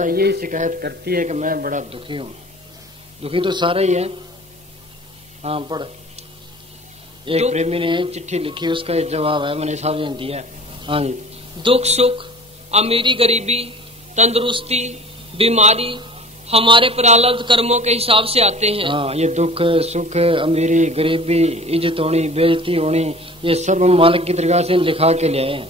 यही शिकायत करती है कि मैं बड़ा दुखी हूँ। दुखी तो सारा ही है। हाँ पढ़। एक प्रेमी ने चिट्ठी लिखी, उसका एक जवाब है, मैंने साहब ने दिया। हाँ जी। दुख सुख, अमीरी गरीबी, तंदुरुस्ती, बीमारी हमारे प्रारब्ध कर्मों के हिसाब से आते हैं। हाँ, ये दुख सुख, अमीरी गरीबी, इज्जत होनी, बेइज्जती होनी, ये सब हम मालिक की दरगाह से लिखा के ले आए हैं।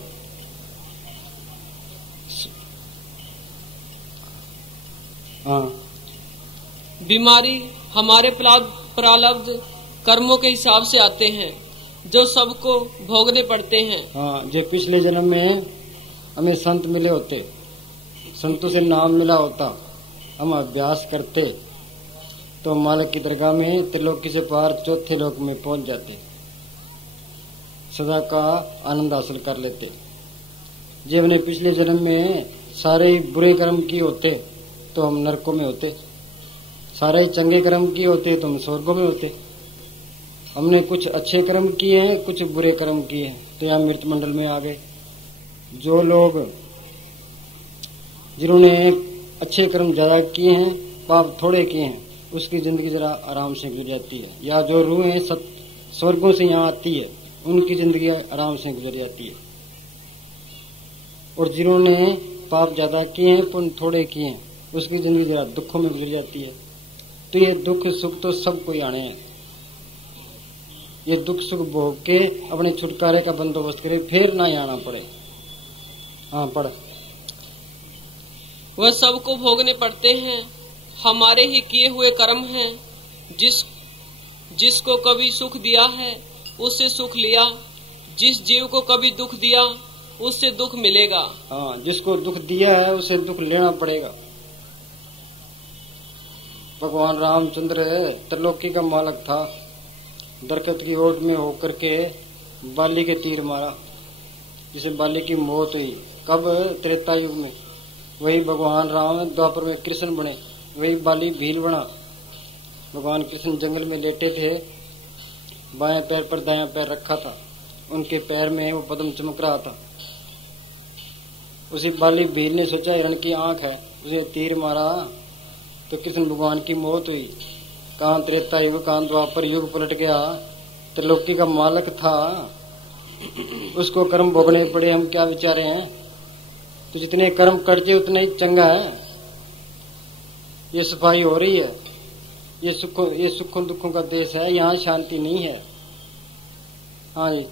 हाँ। बीमारी हमारे प्रारब्ध कर्मों के हिसाब से आते हैं, जो सबको भोगने पड़ते हैं। हाँ, जो पिछले जन्म में हमें संत मिले होते, संतों से नाम मिला होता, हम अभ्यास करते तो मालिक की दरगाह में त्रिलोकी से पार चौथे लोक में पहुंच जाते, सदा का आनंद हासिल कर लेते। जब हमने पिछले जन्म में सारे बुरे कर्म किए होते तो हम नरकों में होते, सारे चंगे कर्म किए होते तो हम स्वर्गों में होते। हमने कुछ अच्छे कर्म किए हैं, कुछ बुरे कर्म किए हैं, तो यहाँ मृत मंडल में आ गए। जो लोग जिन्होंने अच्छे कर्म ज्यादा किए हैं, पाप थोड़े किए हैं, उसकी जिंदगी जरा आराम से गुजर जाती है। या जो रूहें स्वर्गों से यहाँ आती है, उनकी जिंदगी आराम से गुजर जाती है। और जिन्होंने पाप ज्यादा किए हैं, पुण्य थोड़े किए हैं, उसकी जिंदगी जरा दुखों में गुजर जाती है। तो ये दुख सुख तो सबको ही आने हैं। ये दुख सुख भोग के अपने छुटकारे का बंदोबस्त करे, फिर ना आना पड़े। हाँ पढ़। वह सबको भोगने पड़ते हैं, हमारे ही किए हुए कर्म हैं। जिसको कभी सुख दिया है उससे सुख लिया, जिस जीव को कभी दुख दिया उससे दुख मिलेगा। हाँ, जिसको दुख दिया है उसे दुख लेना पड़ेगा। भगवान रामचंद्र त्रिलोकी का मालिक था, दरख्त की ओट में होकर के बाली के तीर मारा, जिसे बाली की मौत हुई। कब? त्रेता युग में। वही भगवान राम द्वापर में कृष्ण बने, वही बाली भील बना। भगवान कृष्ण जंगल में लेटे थे, बाएं पैर पर दायां पैर रखा था, उनके पैर में वो पद्म चमक रहा था। उसी बाली भील ने सोचा हिरण की आंख है, उसे तीर मारा तो कृष्ण भगवान की मौत हुई। कहाँ त्रेता युग, कहाँ द्वापर युग पलट गया। त्रिलोकी का मालिक था, उसको कर्म भोगने पड़े, हम क्या विचारे हैं। तो जितने कर्म करते उतना ही चंगा है। ये सफाई हो रही है, ये सुखों दुखों का देश है, यहाँ शांति नहीं है। हाँ जी।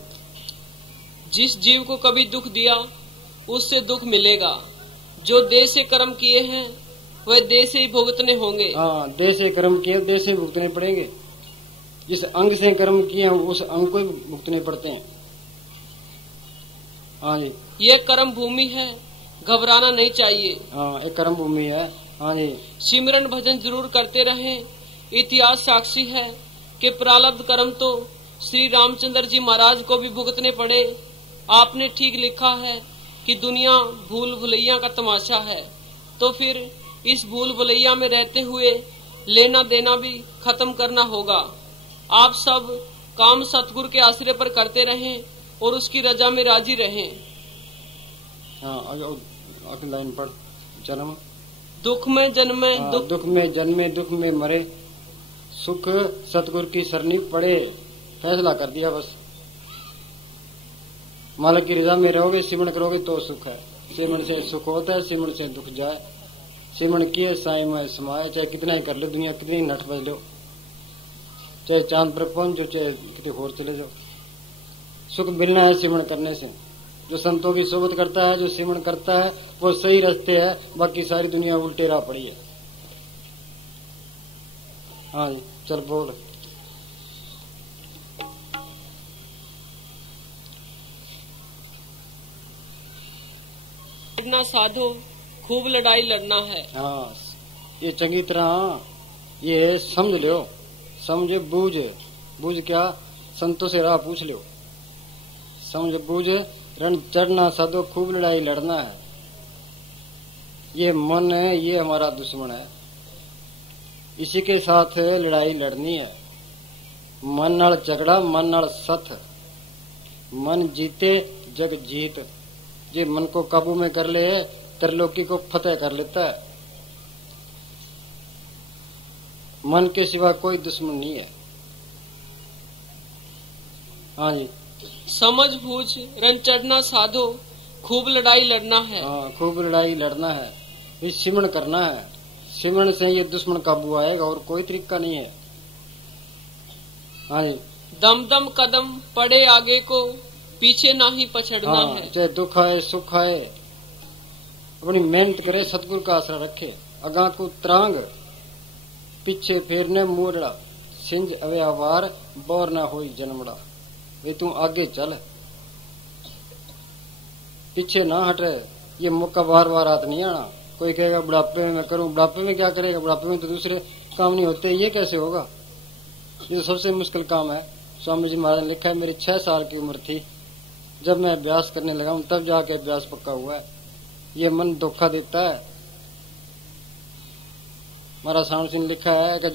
जिस जीव को कभी दुख दिया उससे दुख मिलेगा। जो देह से कर्म किए हैं वह देह से ही भुगतने होंगे। हाँ, देह से कर्म किए देह से भुगतने पड़ेंगे। जिस अंग से कर्म किए उस अंग को ही भुगतने पड़ते हैं। हाँ जी। ये कर्म भूमि है, घबराना नहीं चाहिए। हाँ, एक कर्म भूमि है। हाँ जी। सिमरन भजन जरूर करते रहें। इतिहास साक्षी है कि प्रारब्ध कर्म तो श्री रामचंद्र जी महाराज को भी भुगतने पड़े। आपने ठीक लिखा है कि दुनिया भूल भुलैया का तमाशा है, तो फिर इस भूल भुलैया में रहते हुए लेना देना भी खत्म करना होगा। आप सब काम सतगुरु के आश्रय पर करते रहें और उसकी रजा में राजी रहें। हाँ, अगली लाइन पढ़। जन्म दुख में जन्मे, दुख में जन्मे, दुख में मरे, सुख सतगुरु की सरनी पड़े। फैसला कर दिया बस। मालिक की रजा में रहोगे, सिमरण करोगे तो सुख है। सिमरण से सुख होता है, सिमरण से दुख जाए। सिमरण किए साई में समाया, चाहे कितना ही कर लो, दुनिया कितनी नट बज लो, चाहे चांद पर पहुंचो, चाहे कितने और चले जाओ, सुख मिलना है सिमरण करने से। जो संतों की सोबत करता है, जो सिमरण करता है, वो सही रास्ते है। बाकी सारी दुनिया उल्टे राह पड़ी है। हाँ जी, चल बोल। लड़ना साधो, खूब लड़ाई लड़ना है। हाँ, ये चंगी तरह ये समझ लो, समझ बूझ क्या, संतों से राह पूछ लो। समझ बूझ रण चढ़ना साधो, खूब लड़ाई लड़ना है। ये मन है, ये हमारा दुश्मन है, इसी के साथ लड़ाई लड़नी है। मन नाल झगड़ा, मन नाल सथ, मन जीते जग जीत। जे मन को काबू में कर ले, त्रिलोकी को फतेह कर लेता है। मन के सिवा कोई दुश्मन नहीं है। हाँ जी। समझ बूझ रन चढ़ना साधो, खूब लड़ाई लड़ना है। हाँ, खूब लड़ाई लड़ना है, इस सिमरण करना है। सिमरण से ये दुश्मन काबू आएगा और कोई तरीका नहीं है। हाँ जी। दम दम कदम पड़े आगे को, पीछे ना ही पछड़ना है। चाहे दुख आए सुख आए, अपनी मेहनत करे, सतगुरु का आसरा रखे। अगा को त्रांग, पीछे फेरने मोड़ड़ा, सिंज अवे आवार, बोर ना होई जन्मड़ा। वे तू आगे चल, पीछे ना हटे। ये मौका बार बार हाथ नहीं आना। कोई कहेगा बुढ़ापे में मैं करूं, बुढ़ापे में क्या करेगा? बुढ़ापे में तो दूसरे काम नहीं होते, ये कैसे होगा? ये तो सबसे मुश्किल काम है। स्वामी जी महाराज ने लिखा है, मेरी 6 साल की उम्र थी जब मैं अभ्यास करने लगा हूं, तब जाके अभ्यास पक्का हुआ है। ये मन धोखा देता है। हमारा स्वामी जी ने लिखा है कि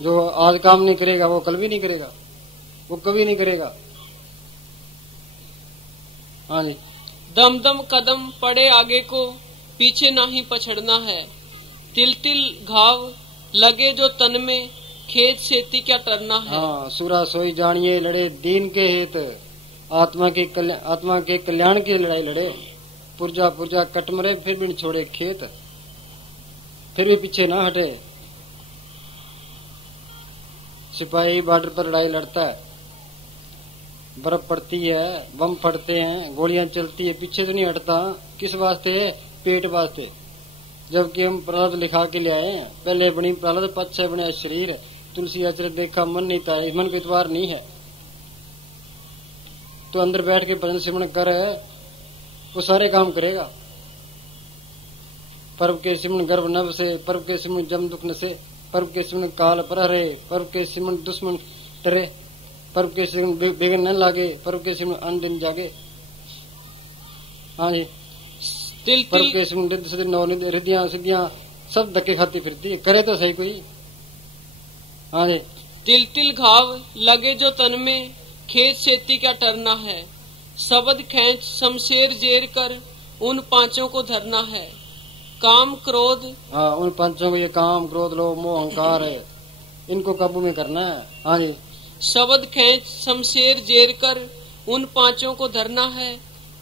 जो आज काम नहीं करेगा वो कल भी नहीं करेगा, वो कभी नहीं करेगा। हाँ जी। दम दम कदम पड़े आगे को, पीछे ना ही पछड़ना है। तिल तिल घाव लगे जो तन में, खेत सेती क्या टरना है। हाँ, सुरा सोई जानिए लड़े दीन के हित, आत्मा के कल्याण की लड़ाई लड़े। पुरजा पुरजा कट मरे, फिर भी नहीं छोड़े खेत, फिर भी पीछे ना हटे। सिपाही बॉर्डर पर लड़ाई लड़ता है, बर्फ पड़ती है, बम फटते हैं, गोलियां चलती है, पीछे तो नहीं हटता। किस वास्ते? पेट वास्ते। जबकि हम प्रारब्ध लिखा के ले आए हैं, पहले बनी प्रारब्ध, पश्चात बने शरीर। तुलसी अचर देखा मन नहीं था, मन को इतवार नहीं है। तो अंदर बैठ के भजन सिमरण कर, वो सारे काम करेगा। पर्व के सिमरण गर्भ नभ से, पर्व के सिमरण जम दुख न से, पर्व के सिमरण काल प्रहरे, पर्व के सिमरण दुश्मन डरे, पर्व के सिमरण बेगन न लागे, पर्व के सिमरण अन दिन जागे। हाँ जी। पर्व के सिमरण नौ हृदय सिद्धियां सब धक्के खाती फिरती है, करे तो सही कोई। हाँ जी। तिल तिल घाव लगे जो तन में, खेत सेती क्या टरना है। शब्द खींच शमशेर जेर कर, उन पांचों को धरना है। काम क्रोध, हाँ, उन पांचों को, ये काम क्रोध लोभ मोह अहंकार है, इनको काबू में करना है। हाँ जी। शब्द खींच शमशेर जेर कर, उन पांचों को धरना है।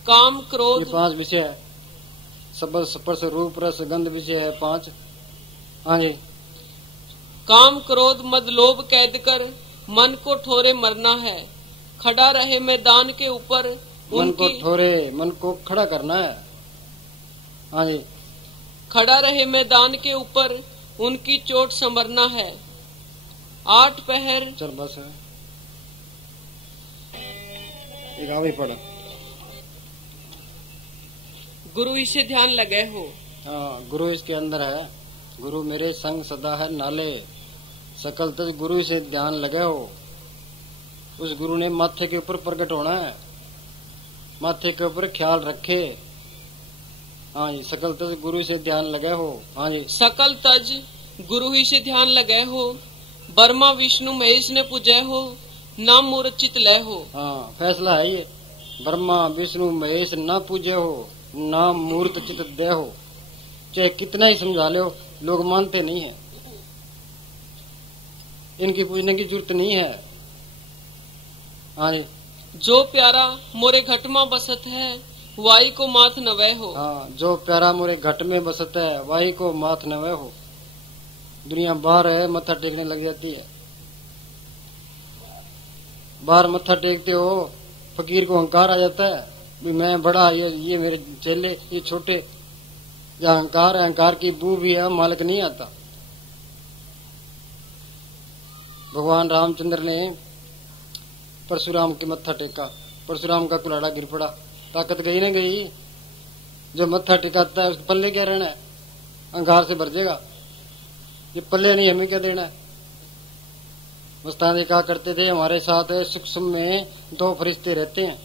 काम क्रोध, ये 5 विषय है। शब्द स्पर्श रूप रस गंध विषय है 5। हाँ जी। काम क्रोध मद लोभ कैद कर, मन को ठोरे मरना है। खड़ा रहे मैदान के ऊपर, मन को ठोरे, मन को खड़ा करना है। हाँ जी। खड़ा रहे मैदान के ऊपर, उनकी चोट संभरना है। 8 पहर, चल बस है, एक आगे पड़ा। गुरु इसे ध्यान लगे हो। हाँ, गुरु इसके अंदर है। गुरु मेरे संग सदा है नाले, सकल तज गुरु से ध्यान लगे हो। उस गुरु ने माथे के ऊपर प्रकट होना है, माथे के ऊपर ख्याल रखे। हाँ जी। सकल तज गुरु से ध्यान लगे हो। हाँ जी। सकल तज गुरु ही से ध्यान लगे हो, ब्रह्मा विष्णु महेश ने पूजे हो, नाम मूर्त चित लय हो। हाँ, फैसला है ये। ब्रह्मा विष्णु महेश ना पूजे हो, नाम मूर्त चित दे हो। चाहे कितना ही समझा लो, लोग मानते नहीं है, इनकी पूजने की जरूरत नहीं है। हाँ जी। जो प्यारा मोरे घट में बसत है, वाई को माथ नवय हो। हाँ, जो प्यारा मोरे घट में बसत है, वाई को माथ नवय हो। दुनिया बाहर है, मत्था टेकने लग जाती है। बाहर मत्था टेकते हो, फकीर को अहंकार आ जाता है, भी मैं बड़ा, ये मेरे चेले, ये छोटे। जहाँ अहंकार है, अहंकार की बू भी है, मालिक नहीं आता। भगवान रामचंद्र ने परशुराम के मत्था टेका, परशुराम का कुल्हाड़ा गिर पड़ा, ताकत गई न गई। जो मत्था टिकाता है उसके पल्ले क्या रहना है? अहंकार से भर जाएगा। ये पल्ले नहीं, हमें क्या देना है? मस्तानी कहा करते थे, हमारे साथ सूक्ष्म में 2 फरिश्ते रहते हैं,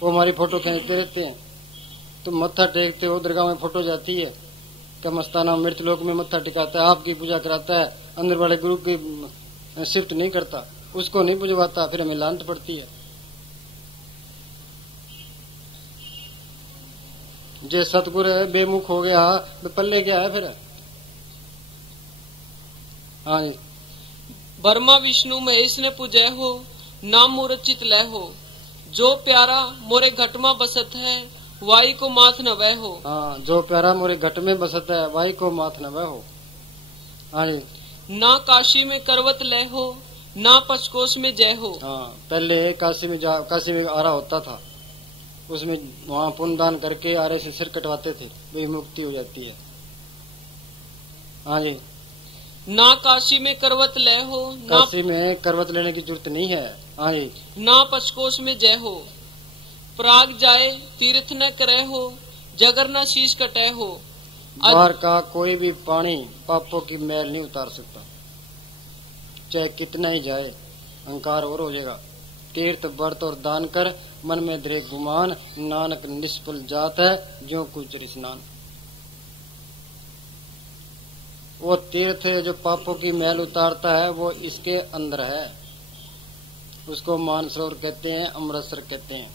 वो हमारी फोटो खींचते रहते हैं। तुम मत्था टेकते हो, दरगाह में फोटो जाती है, क्या मस्ताना मृतलोक में मत्था टिकाता है, आपकी पूजा कराता है, अंदर वाले गुरु की शिफ्ट नहीं करता, उसको नहीं बुझवाता, फिर हमें लांत पड़ती है। जे सतगुरु बेमुख हो गया, तो पल्ले क्या है फिर? हाँ जी। ब्रह्मा विष्णु महेश ने पूजय हो, नाम मूर्त चित लय हो। जो प्यारा मोरे घट में बसत है, वाई को माथ न वह हो। हाँ, जो प्यारा मोरे घट में बसत है, वाई को माथ न वह हो। हाँ जी। ना काशी में करवत लय हो, ना पचकोश में जय हो। हाँ, पहले काशी में आरा होता था, उसमें वहाँ पुण्य दान करके आरे से सिर कटवाते थे, वही मुक्ति हो जाती है। हाँ जी। ना काशी में करवत लय हो, काशी में करवत लेने की जरूरत नहीं है। हाँ जी। ना पचकोश में जय हो। प्राग जाए तीर्थ न करे हो, जगर न शीश कटे हो। बाहर का कोई भी पानी पापों की मैल नहीं उतार सकता, चाहे कितना ही जाए, अहंकार और हो जाएगा। तीर्थ व्रत और दान कर, मन में धरे गुमान, नानक निष्फल जात है, ज्यों कुचर स्नान। वो तीर्थ जो पापों की मैल उतारता है, वो इसके अंदर है। उसको मानसरोवर कहते हैं, अमृतसर कहते हैं।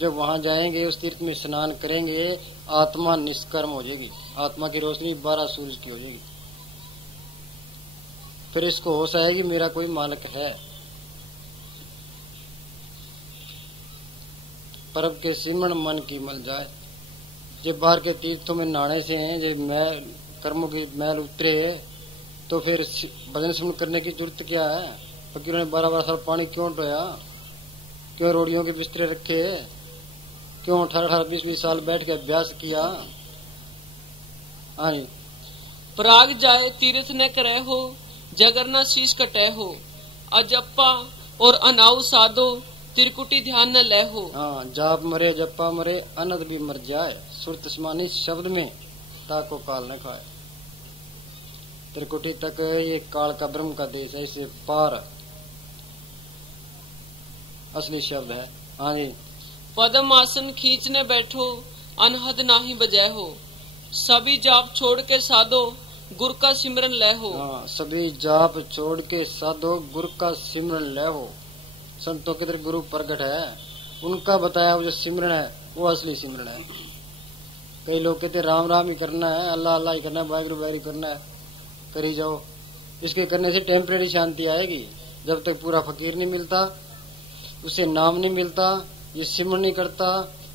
जब वहां जाएंगे, उस तीर्थ में स्नान करेंगे, आत्मा निष्कर्म हो जाएगी, आत्मा की रोशनी 12 सूरज की हो जाएगी। फिर इसको होश आएगी, मेरा कोई मालिक है। परब के सिमरण मन की मल जाए। जब बाहर के तीर्थों में नहाने से हैं, जब मैल कर्मों की मैल उतरे, तो फिर भजन सिमरण करने की जरूरत क्या है? फकीरों ने 12-12 साल पानी क्यों ढोया? क्यों रोड़ियों के बिस्तरे रखे? क्यों 18-18, 20-20 साल बैठ के अभ्यास किया? हाँ, प्राग जाए तीर्थ न करे हो, जगर न शीश कटे हो। अजप्पा और अनाउ साधो, त्रिकुटी ध्यान न ले हो। हाँ, जाप मरे जप्पा मरे, अनद भी मर जाए, सुरत समानी शब्द में ताको काल न खाए। त्रिकुटी तक ये काल का ब्रह्म का देश है, इससे पार असली शब्द है। हाँ जी। पदम आसन खींचने बैठो, अनहद नाही बजाय हो। सभी जाप छोड़ के साधो, गुरु का सिमरन ले हो। हाँ, सभी जाप छोड़ के साधो, गुरु का सिमरन ले हो। संतों के तरह गुरु प्रकट है, उनका बताया वो जो सिमरन है, वो असली सिमरन है। कई लोग कहते राम राम ही करना है, अल्लाह अल्लाह ही करना है, वाहिगुरु वाहिगुरु करना है, करी जाओ। इसके करने से टेम्परेरी शांति आएगी। जब तक पूरा फकीर नहीं मिलता, उसे नाम नहीं मिलता, ये सिमरन नहीं करता,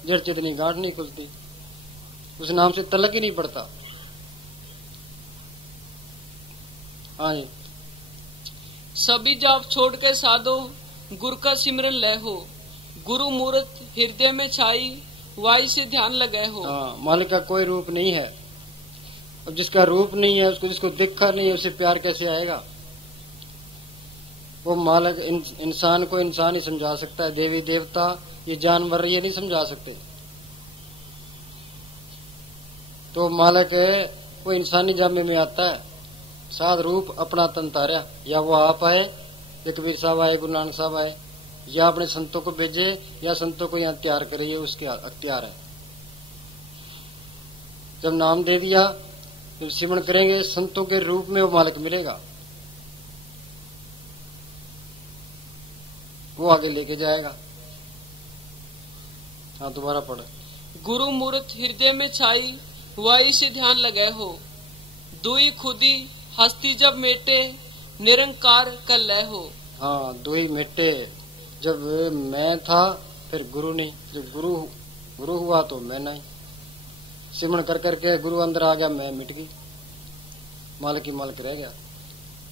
जड़ चेतनी गांठ नहीं खुलती, उस नाम से तलक ही नहीं पड़ता। हाँ जी। सभी जाप छोड़ के साधो, गुरु का सिमरन ले हो। गुरु मूर्त हृदय में छाई, वायु से ध्यान लगे हो। हाँ, मालिक का कोई रूप नहीं है। अब जिसका रूप नहीं है, उसको जिसको दिखा नहीं है, उसे प्यार कैसे आएगा? वो मालिक इंसान को इंसान ही समझा सकता है। देवी देवता ये जानवर ये नहीं समझा सकते। तो मालिक वो इंसानी जामे में आता है, साध रूप अपना तन तारा। या वो आप आए, या कबीर साहब आए, गुरु नानक साहब आए, या अपने संतों को भेजे, या संतों को यहाँ तैयार करे, ये उसके अख्तियार है। जब नाम दे दिया, जब सिमरण करेंगे, संतों के रूप में वो मालिक मिलेगा, वो आगे लेके जाएगा। हाँ, दोबारा पढ़। गुरु मूर्त हृदय में छाई, वायु से ध्यान लगे हो। दुई खुदी हस्ती जब मेटे, निरंकार कर ले हो। हाँ, दुई मेटे। जब मैं था, फिर गुरु नहीं। जब गुरु हुआ तो मैं नहीं। सिमरण कर करके गुरु अंदर आ गया, मैं मिट गई, मालिक ही मालिक रह गया।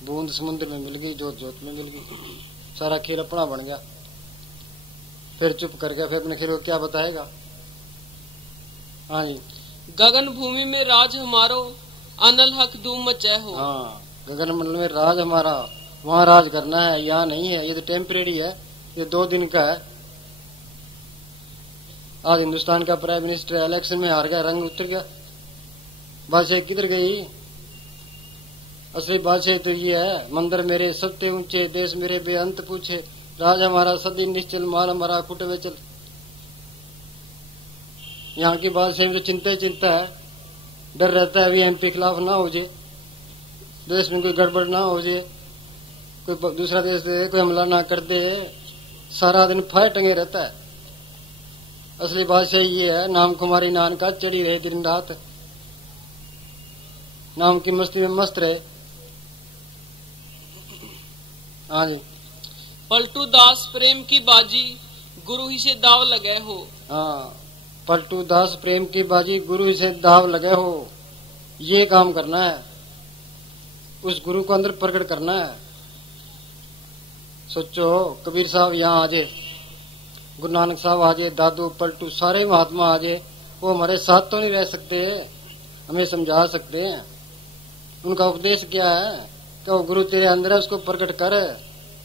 बूंद समुद्र में मिल गई, जोत जोत में मिल गई, सारा खेल अपना बन गया। फिर चुप कर गया, फिर अपने खेल को क्या बताएगा? हाँ जी। गगन भूमि में राज हमारो, अनल हक धूम मचे हो। हाँ, गगन मंडल में राज हमारा, वहाँ राज करना है, यहाँ नहीं है। ये तो टेम्परेरी है, ये 2 दिन का है। आज हिंदुस्तान का प्राइम मिनिस्टर इलेक्शन में हार गया, रंग उतर गया, बादशाह किधर गई? असली बादशाह तो ये है, मंदिर मेरे सबसे ऊंचे, देश मेरे बेअंत पूछे, राज हमारा सदी निश्चल, माल हमारा कुटवे चल। यहाँ की बादशाह में तो चिंता ही चिंता है, डर रहता है अभी एमपी खिलाफ ना हो जाए, देश में कोई गड़बड़ ना हो जाए, कोई दूसरा देश दे कोई हमला ना कर दे, सारा दिन फायर टंगे रहता है। असली बादशाह ये है, नाम कुमारी नान का, चढ़ी रहे दिन रात। नाम की मस्ती में मस्त रहे। हाँ जी। पलटू दास प्रेम की बाजी गुरु ही से दाव लगे हो। हाँ, पलटू दास प्रेम की बाजी गुरु ही से दाव लगे हो। ये काम करना है, उस गुरु को अंदर प्रकट करना है। सोचो कबीर साहब यहाँ आ जाए, गुरु नानक साहब आ जाए, दादू पलटू सारे महात्मा आ जाए, वो हमारे साथ तो नहीं रह सकते, हमें समझा सकते हैं। उनका उपदेश क्या है कि वो गुरु तेरे अंदर है, उसको प्रकट कर,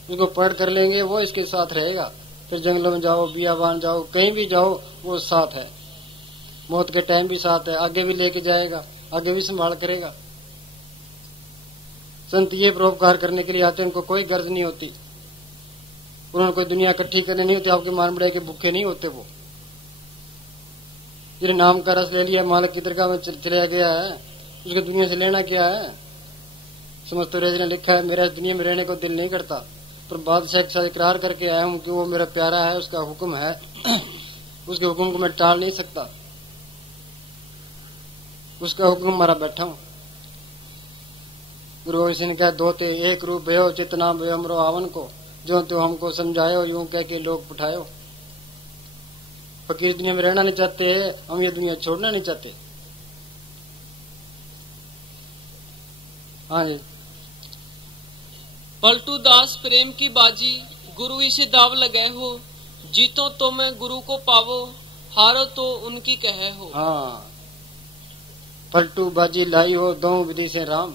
उसको प्रकट कर लेंगे, वो इसके साथ रहेगा। फिर जंगलों में जाओ, बियाबान जाओ, कहीं भी जाओ, वो साथ है। मौत के टाइम भी साथ है, आगे भी लेके जाएगा, आगे भी संभाल करेगा। संत ये परोपकार करने के लिए आते हैं, उनको कोई गर्ज नहीं होती, उन्होंने कोई दुनिया इकट्ठी करनी नहीं होती। आपके मान बड़े के भूखे नहीं होते। वो जिन्हें नाम का रस ले लिया, मालिक की दरगाह में चला गया है, उसके दुनिया से लेना क्या है। समस्त ने लिखा है, मेरा इस दुनिया में रहने को दिल नहीं करता, पर बादशाह के साथ इकरार करके आया हूँ कि वो मेरा प्यारा है, उसका हुक्म है, उसके हुक्म को मैं टाल नहीं सकता, उसका हुक्म मारा बैठा हूँ। गुरु गोविंद सिंह ने कहा, दो ते एक रूप भयो चितना भयो अमरो आवन को, जो तो हमको समझायो यूं कह के लोग उठायो। फकीर दुनिया में रहना नहीं चाहते, हम ये दुनिया छोड़ना नहीं चाहते। हाँ जी। पलटू दास प्रेम की बाजी गुरु ही से दाव लगे हो, जीतो तो मैं गुरु को पावो, हारो तो उनकी कहे हो। हाँ, पलटू बाजी लाई हो दो विधि से राम,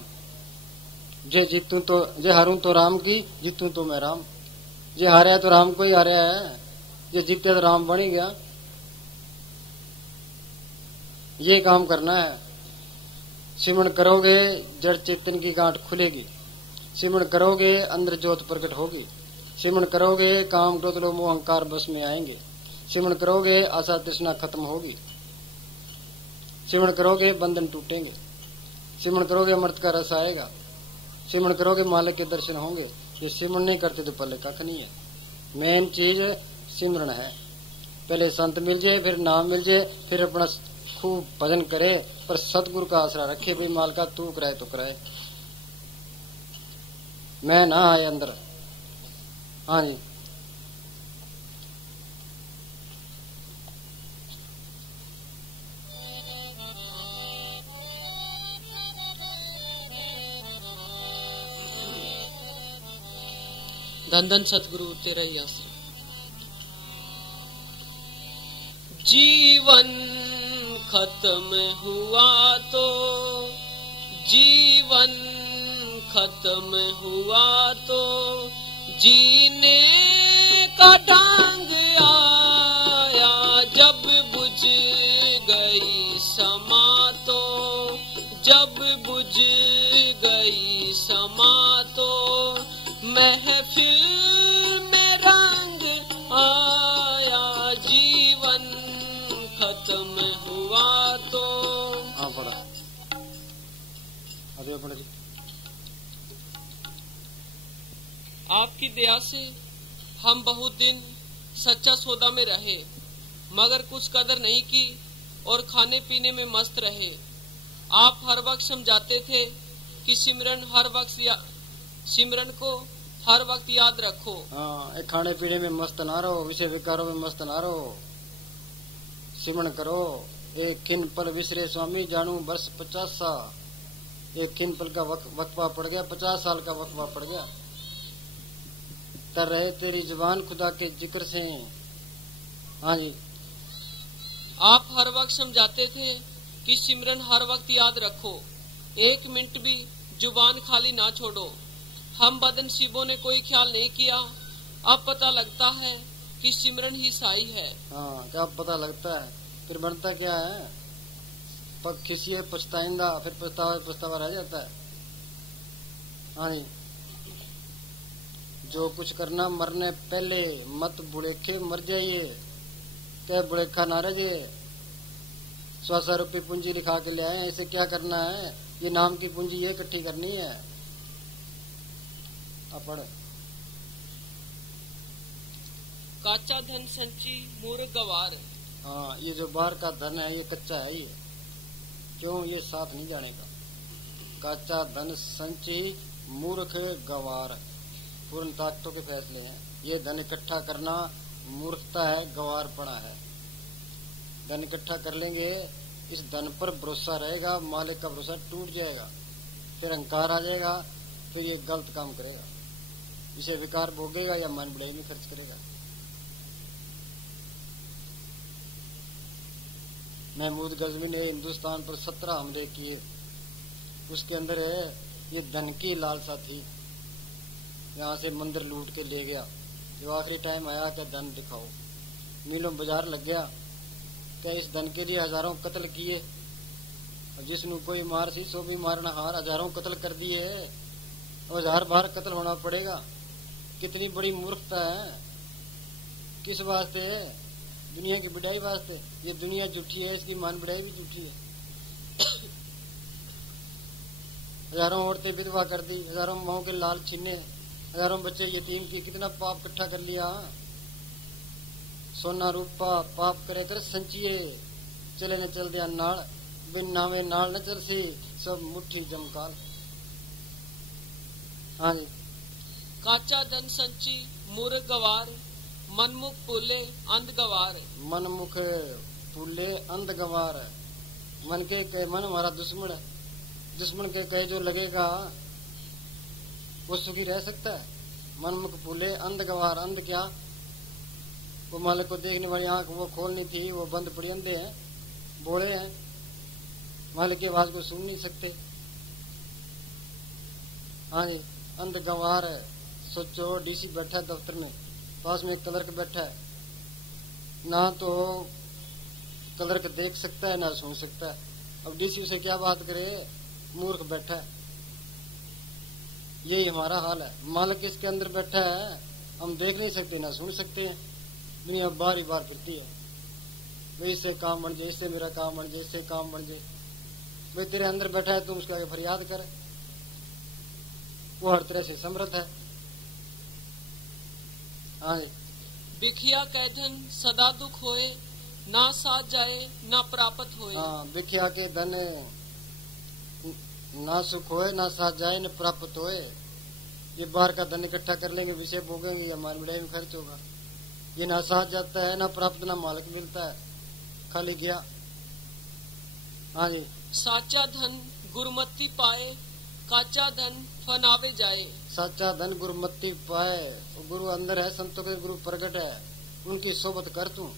जे जीतू तो जे हारूं तो राम की, जीतू तो मैं राम। जे हारा तो राम को ही हारा है, जे जीते तो राम बन ही गया। ये काम करना है। सिमरण करोगे जड़ चेतन की गांठ खुलेगी, सिमरण करोगे अंदर ज्योत प्रकट होगी, सिमरण करोगे काम क्रोध लोभ मोह अहंकार बस में आएंगे, सिमरण करोगे आशा तृष्णा खत्म होगी, सिमरण करोगे बंधन टूटेंगे, सिमरण करोगे अमृत का रस आएगा, सिमरण करोगे मालिक के दर्शन होंगे। ये सिमरण नहीं करते तो पहले कख नहीं है। मेन चीज सिमरण है। पहले संत मिल जाए, फिर नाम मिल जाए, फिर अपना खूब भजन करे, पर सतगुरु का आसरा रखे। भाई मालका तू कराए तो कराए, मैं ना आए अंदर। हाँ जी। धन धन सतगुरु तेरा ही आश्रय। जीवन खत्म हुआ तो, जीवन खत्म हुआ तो, जीने का ढंग आया, जब बुझ गई समा तो, जब बुझ गई समा तो, महफिल में रंग आया, जीवन खत्म हुआ तो। हाँ पढ़ा अभी पढ़ा जी। आपकी दया से हम बहुत दिन सच्चा सौदा में रहे, मगर कुछ कदर नहीं की और खाने पीने में मस्त रहे। आप हर वक्त समझाते थे कि सिमरन को हर वक्त याद रखो। हाँ, एक खाने पीने में मस्त ना रहो, विषय विकारों में मस्त ना रहो, सिमरण करो। एक खिन पल विसरे स्वामी जानू वर्ष 50। एक खिन पल का वक्फा पड़ गया, 50 साल का वक्फा पड़ गया। कर रहे तेरी जुबान खुदा के जिक्र से। हाँ जी। आप हर वक्त समझाते थे कि सिमरन हर वक्त याद रखो, एक मिनट भी जुबान खाली ना छोड़ो। हम बदनसीबों ने कोई ख्याल नहीं किया। अब पता लगता है कि सिमरन ही साई है। हाँ, क्या पता लगता है, फिर बनता क्या है, पग खिसिए पछताइंदा, फिर पछतावा रह जाता है। हाँ जी। जो कुछ करना मरने पहले, मत बुढ़ेखे मर जाइए, क्या बुढ़ेखा ना रह जाइए। 100 रुपये पूंजी लिखा के ले आए, इसे क्या करना है, ये नाम की पूंजी ये इकट्ठी करनी है। अपड़ काचा धन संची मूर्ख गवार। हाँ, ये जो बाहर का धन है ये कच्चा है, ये क्यों, ये साथ नहीं जाने का। काचा धन संचय मूर्ख गवार। पूर्ण ताकतों के फैसले हैं। ये धन इकट्ठा करना मूर्खता है, गवारपना है। धन इकट्ठा कर लेंगे, इस धन पर भरोसा रहेगा, मालिक का भरोसा टूट जाएगा, फिर अहंकार आ जाएगा, फिर ये गलत काम करेगा, इसे विकार भोगेगा या मन बढ़ाई में खर्च करेगा। महमूद गजवी ने हिंदुस्तान पर 17 हमले किए, उसके अंदर ये धन की लालसा थी। यहाँ से मंदिर लूट के ले गया। जो आखिरी टाइम आया कि धन दिखाओ, नीलों बाजार लग गया कि इस धन के लिए हजारों कत्ल किए, और जिसनु कोई मार सी सो भी मारना हार, हजारों कत्ल कर दिए, और 1000 बार कत्ल होना पड़ेगा। कितनी बड़ी मूर्खता है। किस वास्ते है? दुनिया की बढ़ाई वास्ते। ये दुनिया झूठी है, इसकी मान बढ़ाई भी झूठी है। हजारों औरतें विधवा कर दी, हजारों माओं के लाल छीने, हजारों बच्चे यतीम की, कितना पाप इकट्ठा कर लिया। सोना रूपा पाप करे कर संचिए, चले न चल दिया नाल, बिन नावे नाल न चल सी, सब मुट्ठी जमकाल। हाँ जी। काचा धन संची मूर्ख गवार, मनमुख पुले अंध गवार। मनमुख पुले अंध गवार। मन के कहे मन हमारा दुश्मन है, दुश्मन के कहे जो लगेगा वो सुखी रह सकता है। मनमुख पुले अंध गवार। अंध क्या? वो मालिक को देखने वाली आंख वो खोलनी थी, वो बंद पड़ी, अंधे हैं, बोले हैं, मालिक की आवाज को सुन नहीं सकते। हाँ जी, अंध गवार है। सोचो, डीसी बैठा है दफ्तर में, पास में क्लर्क बैठा है, ना तो क्लर्क देख सकता है ना सुन सकता है। अब डीसी उसे क्या बात करे, मूर्ख बैठा है। यही हमारा हाल है। मालिक इसके अंदर बैठा है, हम देख नहीं सकते ना सुन सकते हैं। दुनिया बार ही बार फिरती है, भाई इससे काम बन जाए, इससे मेरा काम बन जाए, इससे काम बन जाए। भाई तेरे अंदर बैठा है, तुम उसके आगे फरियाद कर, वो हर तरह से समर्थ है। हाँ जी। बिखिया कह धन सदा दुख होए, ना साथ जाए ना प्राप्त होए। हाँ, बिखिया के धन ना सुख होए, ना साथ जाए, न प्राप्त होए। ये बाहर का धन इकट्ठा कर लेंगे, विषय भोगेंगे, या माल मिलाई में खर्च होगा। ये ना साथ जाता है, ना प्राप्त, ना मालिक मिलता है, खाली गया। हाँ जी। साचा धन गुरुमति पाए, काचा धन फनावे जाए। साचा धन गुरुमति पाए। गुरु अंदर है, संतों के गुरु प्रकट है, उनकी सोबत कर तू।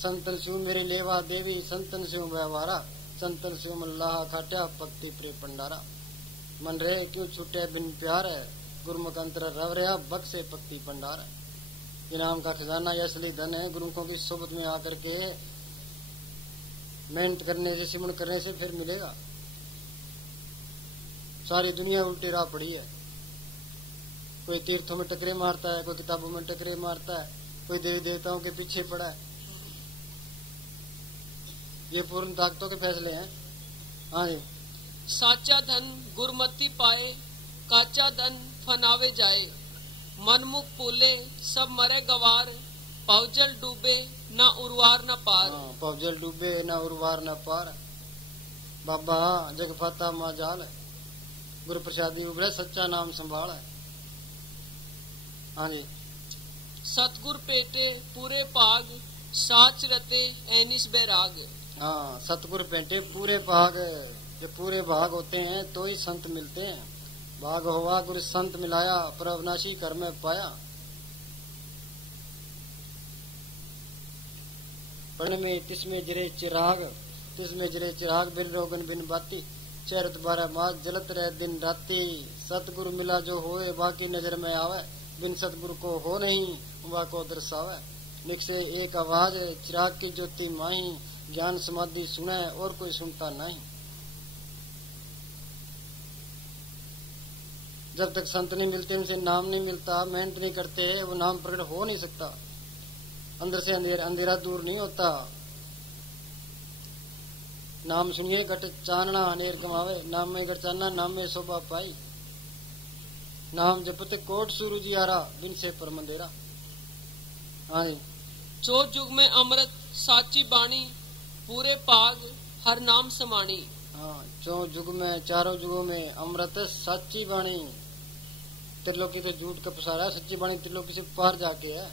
संतन शिव मेरी लेवा देवी, संतन शिव व्यवहारा, संतन शिव मल्लाह खाट्या, भक्ति प्रिय पंडारा। मन रे क्यों छूटे बिन प्यार है, गुरुमुख अंतर रव रहा, बख्शे भक्ति पंडार। इनाम का खजाना ये असली धन है। गुरुमुखों की सोबत में आकर के मेहनत करने से, सिमरन करने से फिर मिलेगा। सारी दुनिया उल्टी राह पड़ी है। कोई तीर्थों में टकरे मारता है, कोई किताबों में टकरे मारता है, कोई देवी देवताओं के पीछे पड़ा है। ये पूर्ण ताकतों के फैसले हैं। हाँ जी। साचा धन गुरुमति पाए, काचा धन फनावे जाए। मनमुख पुले सब मरे गवार, पवजल डूबे ना उर्वार न पार। हाँ, पवजल डूबे ना उर्वार न पार। बाबा जग फाता माँ जाल, गुरु प्रसादी उभरे सच्चा नाम संभाल। हाँ जी। सतगुर पेटे पूरे पाग, साच रते ऐनिस बैराग। हाँ, सतगुर पेटे पूरे भाग। ये पूरे भाग होते हैं तो ही संत मिलते हैं। भाग हुआ गुरु संत मिलाया, पर अविनाशी कर में पाया। पढ़ने में तिसमें जरे चिराग, तिसमें जरे चिराग, बिन रोगन बिन बाती, चरत 12 मास जलत रहे दिन राती। सतगुरु मिला जो होए, बाकी नजर में आवे, बिन सतगुरु को हो नहीं, वह को दर्शावे। निक से एक आवाज, चिराग की ज्योति माही, ज्ञान समाधि सुने और कोई सुनता नहीं। जब तक संत नहीं मिलते, उनसे नाम नहीं मिलता, मेहनत नहीं करते, वो नाम प्रकट हो नहीं सकता। अंदर से अंधेरा दूर नहीं होता। नाम सुनिए घट चानना अनेर कमावे, नाम में घट चानना, नाम में शोभा पाई। नाम जपते कोट सूरज यारा, बिन से पर मंदेरा। हाँ जी। चो जुग में अमृत साची बाणी, पूरे पाग हर नाम समाणी। हाँ, चौ युग में चारों युगों में अमृत सच्ची वाणी, त्रिलोकी तो झूठ का पसारा है, सच्ची वाणी त्रिलोकी से पार जाके है।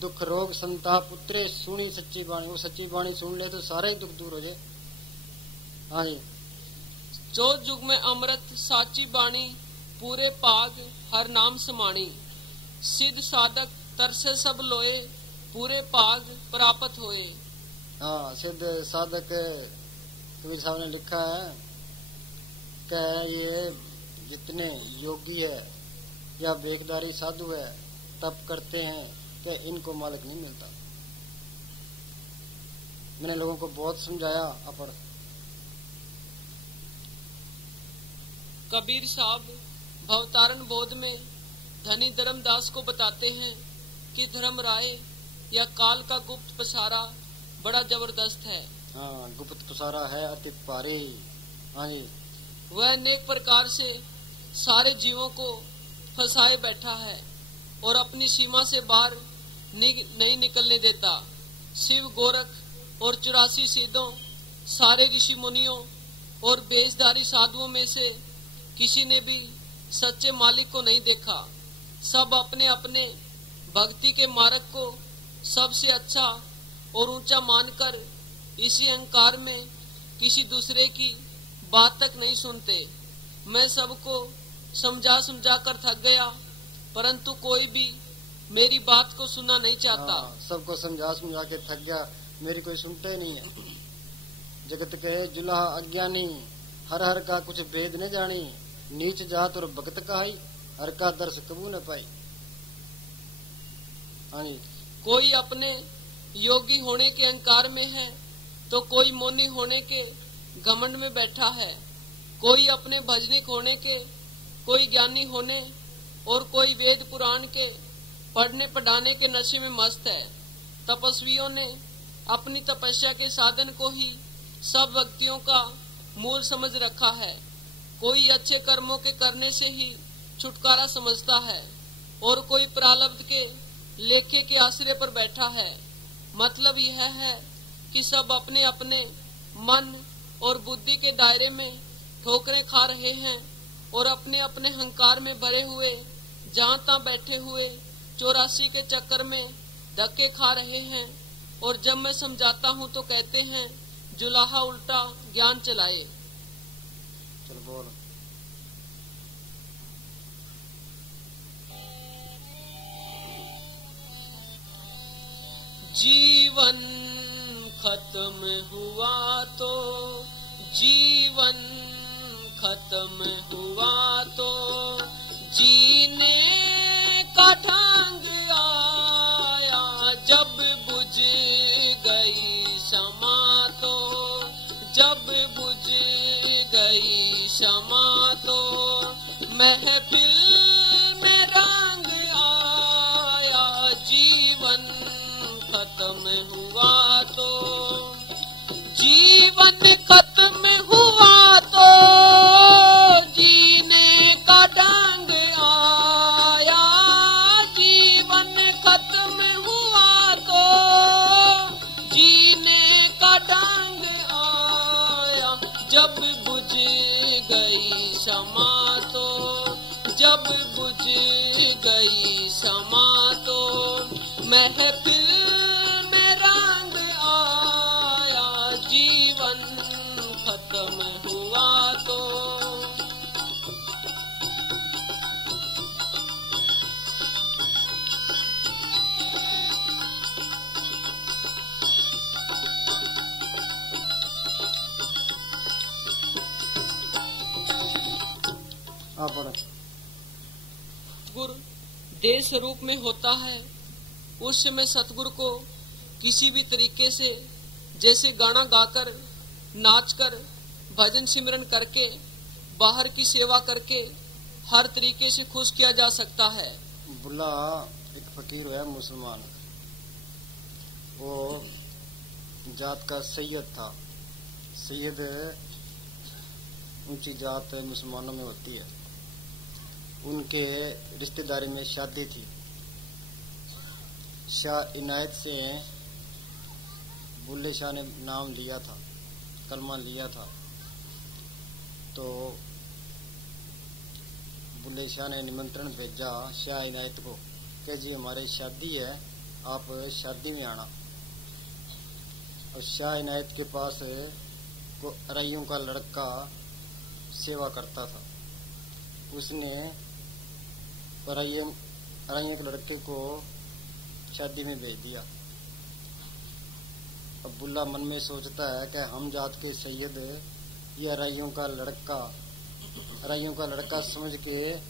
दुख रोग संताप उतरे सुनी सच्ची वाणी, वो सच्ची वाणी सुन ले तो सारे ही दुख दूर हो जाए। हाँ जी, चौ युग में अमृत साची बाणी, पूरे पाग हर नाम समाणी, सिद्ध साधक तरसे सब लोए, पूरे पाग प्राप्त होए। हाँ, सिद्ध साधक कबीर साहब ने लिखा है कि ये जितने योगी है या वेखदारी साधु है तप करते हैं कि इनको मालिक नहीं मिलता। मैंने लोगों को बहुत समझाया अपड़। कबीर साहब भवतारण बोध में धनी धर्मदास को बताते हैं कि धर्म राय या काल का गुप्त पसारा बड़ा जबरदस्त है। हाँ, गुप्त पसारा है अति भारी। हाँ जी, वह अनेक प्रकार से सारे जीवों को फंसाए बैठा है और अपनी सीमा से बाहर नहीं निकलने देता। शिव गोरख और 84 सिद्धों, सारे ऋषि मुनियों और बेशधारी साधुओं में से किसी ने भी सच्चे मालिक को नहीं देखा। सब अपने अपने भक्ति के मार्ग को सबसे अच्छा और ऊंचा मानकर इसी अहंकार में किसी दूसरे की बात तक नहीं सुनते। मैं सबको समझा कर थक गया, परंतु कोई भी मेरी बात को सुनना नहीं चाहता। सबको समझा के थक गया, मेरी कोई सुनता ही नहीं है। जगत कहे जुलाहा अज्ञानी, हर हर का कुछ भेद न जानी, नीच जात और भगत कहाई, हर का दर्श कबू न पाई। कोई अपने योगी होने के अहंकार में है तो कोई मौनी होने के घमंड में बैठा है। कोई अपने भजनिक होने के, कोई ज्ञानी होने और कोई वेद पुराण के पढ़ने पढ़ाने के नशे में मस्त है। तपस्वियों ने अपनी तपस्या के साधन को ही सब व्यक्तियों का मूल समझ रखा है। कोई अच्छे कर्मों के करने से ही छुटकारा समझता है और कोई प्रारब्ध के लेखे के आश्रय पर बैठा है। मतलब यह है कि सब अपने अपने मन और बुद्धि के दायरे में ठोकरें खा रहे हैं और अपने अपने अहंकार में भरे हुए जहाँ तहाँ बैठे हुए 84 के चक्कर में धक्के खा रहे हैं। और जब मैं समझाता हूँ तो कहते हैं जुलाहा उल्टा ज्ञान चलाए। चल बोल। जीवन खत्म हुआ तो, जीवन खत्म हुआ तो, जीने का ढंग आया, जब बुझ गई शमा तो, जब बुझ गई शमा तो, महफिल में रंग आया, जीवन खत्म हुआ तो, जीवन खत्म हुआ तो, जीने का ढंग आया, जीवन खत्म हुआ तो, जीने का ढंग आया, जब बुझ गई शमा तो, जब बुझ गई शमा तो, महफिल में रंग आया, जीवन खत्म हुआ तो। गुरु देह स्वरूप में होता है, उस समय सतगुरु को किसी भी तरीके से, जैसे गाना गाकर, नाचकर, भजन सिमरन करके, बाहर की सेवा करके हर तरीके से खुश किया जा सकता है। बुल्ला एक फकीर है मुसलमान, वो जात का सैयद था। सैयद ऊंची जात मुसलमानों में होती है। उनके रिश्तेदारी में शादी थी। शाह इनायत से बुल्ले शाह ने नाम लिया था, कलमा लिया था। तो बुल्ले शाह ने निमंत्रण भेजा शाह इनायत को कि जी हमारी शादी है, आप शादी में आना। और शाह इनायत के पास को अराइयों का लड़का सेवा करता था। उसने अराइयों के लड़के को शादी में भेज दिया। अब बुल्ला मन में सोचता है कि हम जात के सैयद ये अराइयों का लड़का समझ के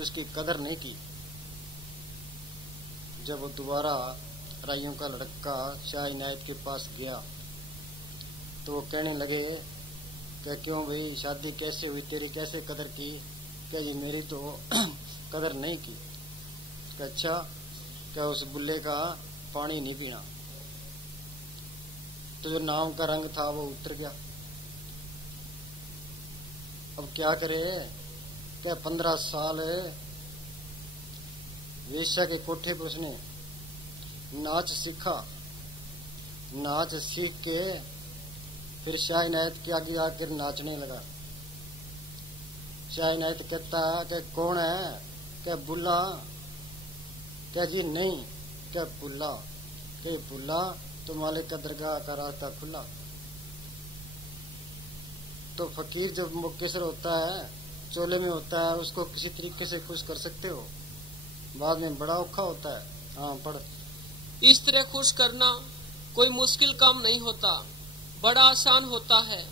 उसकी कदर नहीं की। जब वो दोबारा अराइयों का लड़का शाह इनायत के पास गया तो वो कहने लगे कि क्यों भाई शादी कैसे हुई, तेरी कैसे कदर की? क्या जी मेरी तो कदर नहीं की। अच्छा, क्या उस बुल्ले का पानी नहीं पीना? तो जो नाम का रंग था वो उतर गया। अब क्या करे? क्या 15 साल वेश्या के कोठे पर उसने नाच सीखा। नाच सीख के फिर शाह इनायत के आगे आकर नाचने लगा। शाह इनायत कहता है कि कौन है? क्या बुल्ला? क्या जी नहीं, क्या बुल्ला? क्या बुल्ला तो मालिक का दरगाह का रास्ता खुला। तो फकीर जब मुक्केसर होता है, चोले में होता है, उसको किसी तरीके से खुश कर सकते हो, बाद में बड़ा औखा होता है। हाँ पढ़। इस तरह खुश करना कोई मुश्किल काम नहीं होता, बड़ा आसान होता है।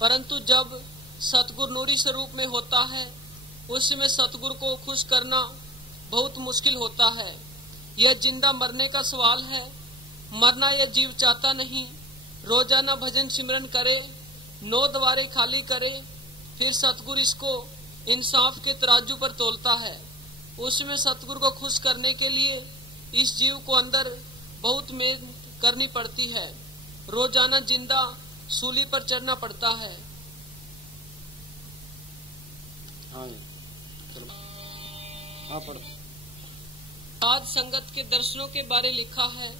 परंतु जब सतगुरु नूरी स्वरूप में होता है, उसमें सतगुरु को खुश करना बहुत मुश्किल होता है। यह जिंदा मरने का सवाल है। मरना यह जीव चाहता नहीं। रोजाना भजन सिमरन करे, 9 द्वारे खाली करे, फिर सतगुरु इसको इंसाफ के तराजू पर तोलता है। उसमें सतगुरु को खुश करने के लिए इस जीव को अंदर बहुत मेहनत करनी पड़ती है। रोजाना जिंदा सूली पर चढ़ना पड़ता है। हाँ चलो, हाँ पढ़। साध संगत के दर्शनों के बारे लिखा है,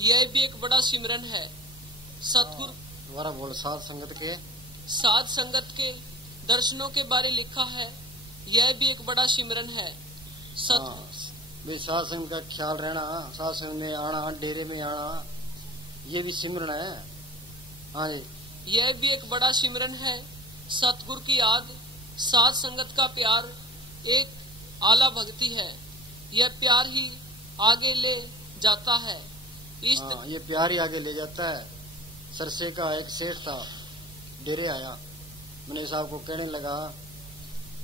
यह भी एक बड़ा सिमरन है। सतगुरु दोबारा बोल। साध संगत के दर्शनों के बारे लिखा है, यह भी एक बड़ा सिमरन है। साध संग का ख्याल रहना, साध संग में आना, डेरे में आना, ये भी सिमरन है। हाँ जी, यह भी एक बड़ा सिमरन है। सतगुरु की याद, साध संगत का प्यार एक आला भक्ति है। यह प्यार ही आगे ले जाता है। ये प्यार ही आगे ले जाता है। सरसे का एक सेठ था, डेरे आया, मैंने साहब को कहने लगा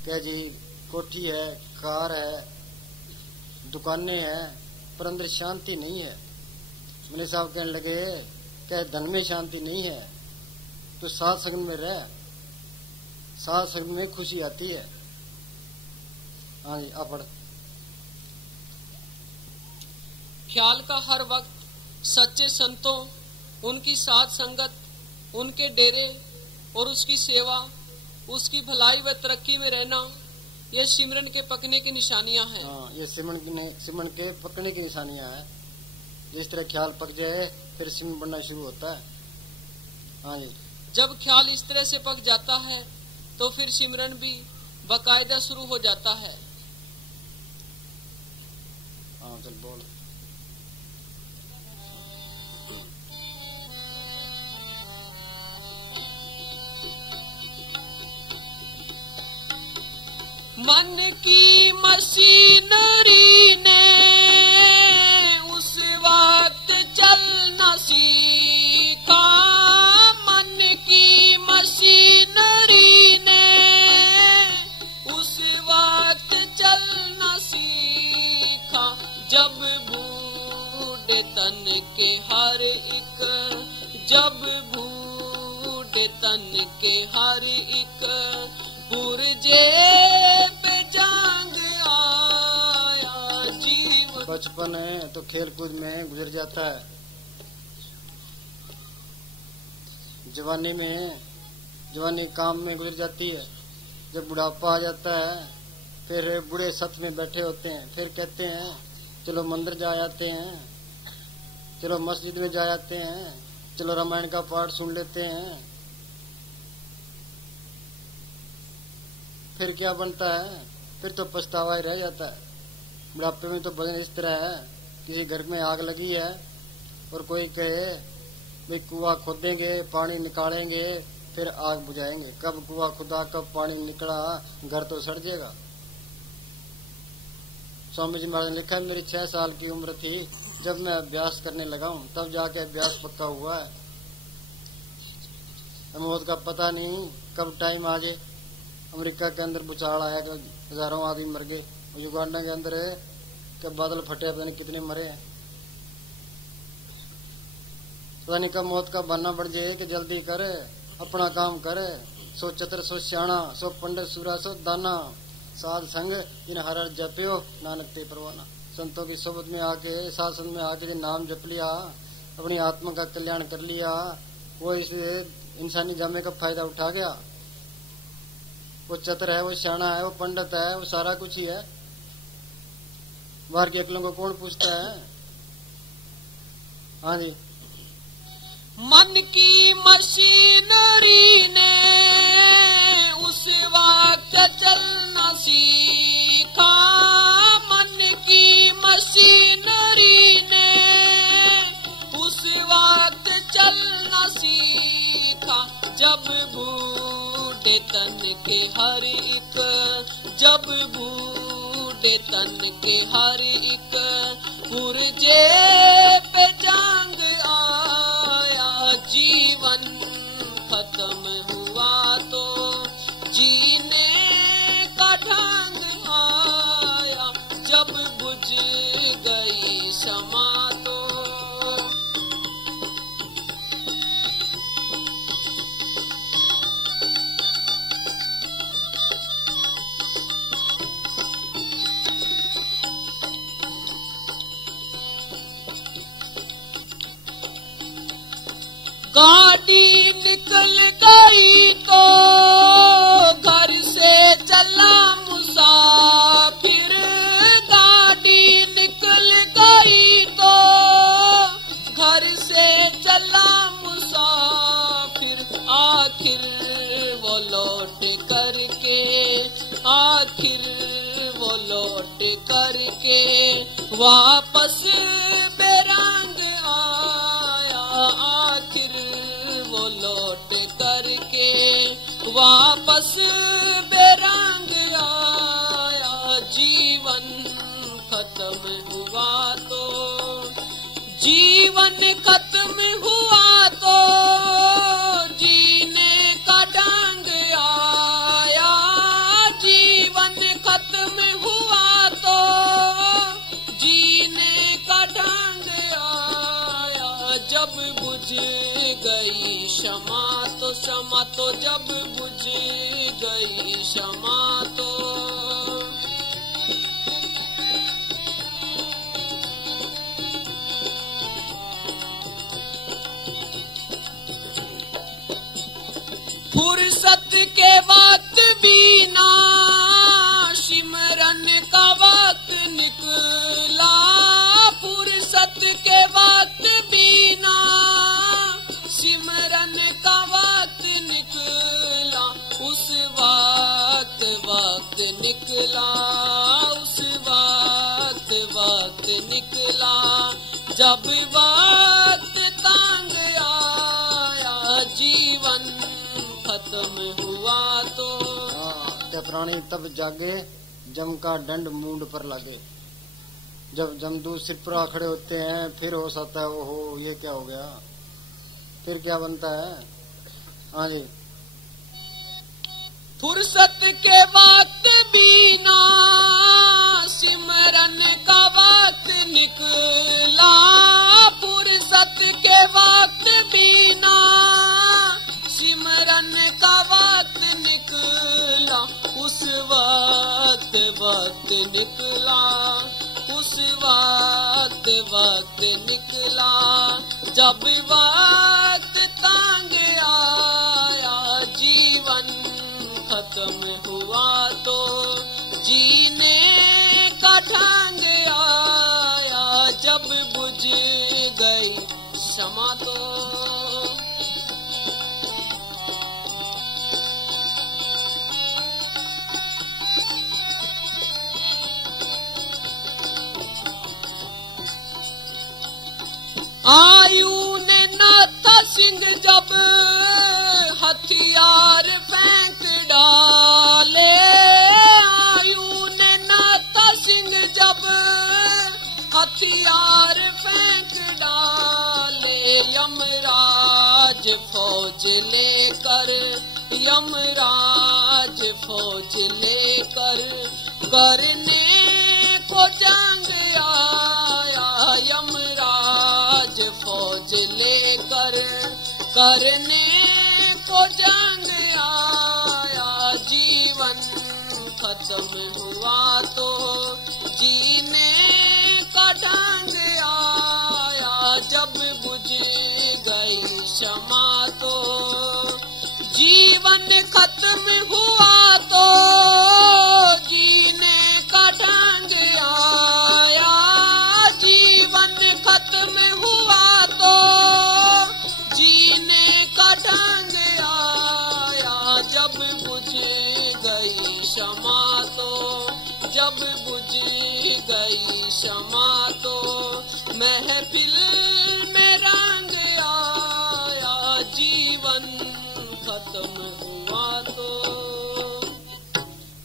क्या जी कोठी है, कार है, दुकानें हैं, पर अंदर शांति नहीं है। मैंने साहब कहने लगे क्या धन में शांति नहीं है तो साध संग में रह, साध संग में खुशी आती है। हाँ जी, आप पढ़। ख्याल का हर वक्त सच्चे संतों, उनकी साध संगत, उनके डेरे और उसकी सेवा, उसकी भलाई व तरक्की में रहना, ये सिमरन के पकने की निशानियां हैं। हाँ, ये सिमरन के पकने की निशानियां हैं। जिस तरह ख्याल पक जाए फिर सिमरन बनना शुरू होता है। हाँ जी, जब ख्याल इस तरह से पक जाता है तो फिर सिमरन भी बाकायदा शुरू हो जाता है। हाँ चल बोल। मन की मशीनरी ने उस वक्त चलना सीखा। मन की मशीनरी ने उस वक्त चलना सीखा, जब बूढ़े तन के हर एक, जब बूढ़े तन के हर एक पुरजे पे जांग आया जीवन। बचपन है तो खेल कूद में गुजर जाता है, जवानी काम में गुजर जाती है। जब बुढ़ापा आ जाता है फिर बूढ़े सत में बैठे होते हैं, फिर कहते हैं चलो मंदिर जा आते हैं, चलो मस्जिद में जा आते हैं, चलो रामायण का पाठ सुन लेते हैं, फिर क्या बनता है? फिर तो पछतावा ही रह जाता है। बुढ़ापे में तो भजन इस तरह है, किसी घर में आग लगी है और कोई कहे भाई कुआं खोदेंगे, पानी निकालेंगे, फिर आग बुझाएंगे। कब कुआं खुदा, कब पानी निकला, घर तो सड़ जाएगा। स्वामी जी महाराज ने लिखा है, मेरी 6 साल की उम्र थी जब मैं अभ्यास करने लगा हूँ, तब जाके अभ्यास पक्का हुआ है। मौत का पता नहीं कब टाइम आ जाए। अमेरिका के अंदर भूचाल आया तो हजारों आदमी मर गए। युगांडा के अंदर है कि बादल फटे, पता नहीं कितने मरे हैं। पता नहीं कब मौत का बहाना बढ़ जाए कि जल्दी कर, अपना काम कर। सो चतर सो सियाणा, सो पंडित सूरा सो दाना, साध संग इन हर जप्यो नानक ते परवाना। संतों की सोबत में आके, शासन में आके नाम जप लिया, अपनी आत्मा का कल्याण कर लिया, वो इस इंसानी जामे का फायदा उठा गया। वो चतर है, वो सियाणा है, वो पंडित है, वो सारा कुछ ही है। बाहर के अकलों को कौन पूछता है? हाँ जी। मन की मशीनरी ने उस वक्त चलना सीखा, मन की मशीनरी ने उस वक्त चलना सीखा, जब बूढ़े तन के हर एक, जब बूढ़े तन के हर एक पुरजे पे जंग आया, जीवन खत्म हुआ तो जीने का ढंग आया, जब बुझ गई शमा तो। गाड़ी निकल गई तो घर से चला मुसाफिर, गाड़ी निकल गई तो घर से चला मुसाफिर, आखिर वो लौट करके, आखिर वो लौट करके वापस बेरंग आया, आखिर वो लौट करके वापस बेरंग आया, जीवन खत्म हुआ तो, जीवन खत्म हुआ तो जीने का ढंग आया, जीवन खत्म हुआ तो जीने का ढंग आया, जब बुझ गई क्षमा तो, क्षमा तो जब बुझ गई क्षमा तो। फुर्सत के वक्त बीना सिमरन का वक्त निकला, फुर्सत के वक्त बीना सिमरन का वक्त निकला, उस वक्त वक्त निकला, उस वक्त वक्त निकला, जब वक्त तंग आया, जीवन खत्म हुआ तो। हाँ, प्राणी तब जागे जम का दंड मूंड पर लगे। जब जमदूत सिर पर खड़े होते हैं फिर हो सकता है ओहो ये क्या हो गया, फिर क्या बनता है। हाँ जी। फुर्सत के वक्त बीना सिमरन का वक्त निकला, फुर्सत के वक्त बीना सिमरन का वक्त निकला, उस वक्त वक्त निकला, उस वक्त वक्त निकला, जब वक्त तंग आया, जीवन खत्म हुआ तो जीने का ढंग आया, जब बुझ गई क्षमा तो। सिंह जब हथियार फेंक डाले, आयु ने नाता सिंह जब हथियार फेंक डाले, यमराज फौज लेकर, यमराज फौज लेकर करने को जंग आया, यमराज फौज लेकर करने को जंग आया। जीवन खत्म हुआ तो जीने का ढंग आया, जब बुझ गई क्षमा तो जीवन खत्म हुआ तो जीने का ढंग आया, जीवन खत्म हुआ तो जीने का ढंग आया, जब बुझ गई क्षमा तो, जब बुझ गई क्षमा तो महफिल में रंग आया, जीवन खत्म हुआ तो।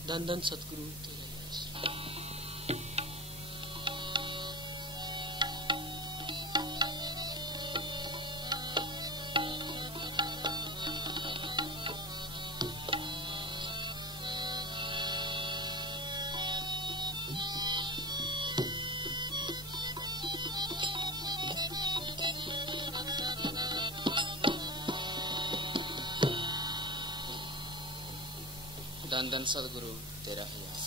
धन धन सतगुरु तेरे यश। धन धन सतगुरु तेरा ही यश।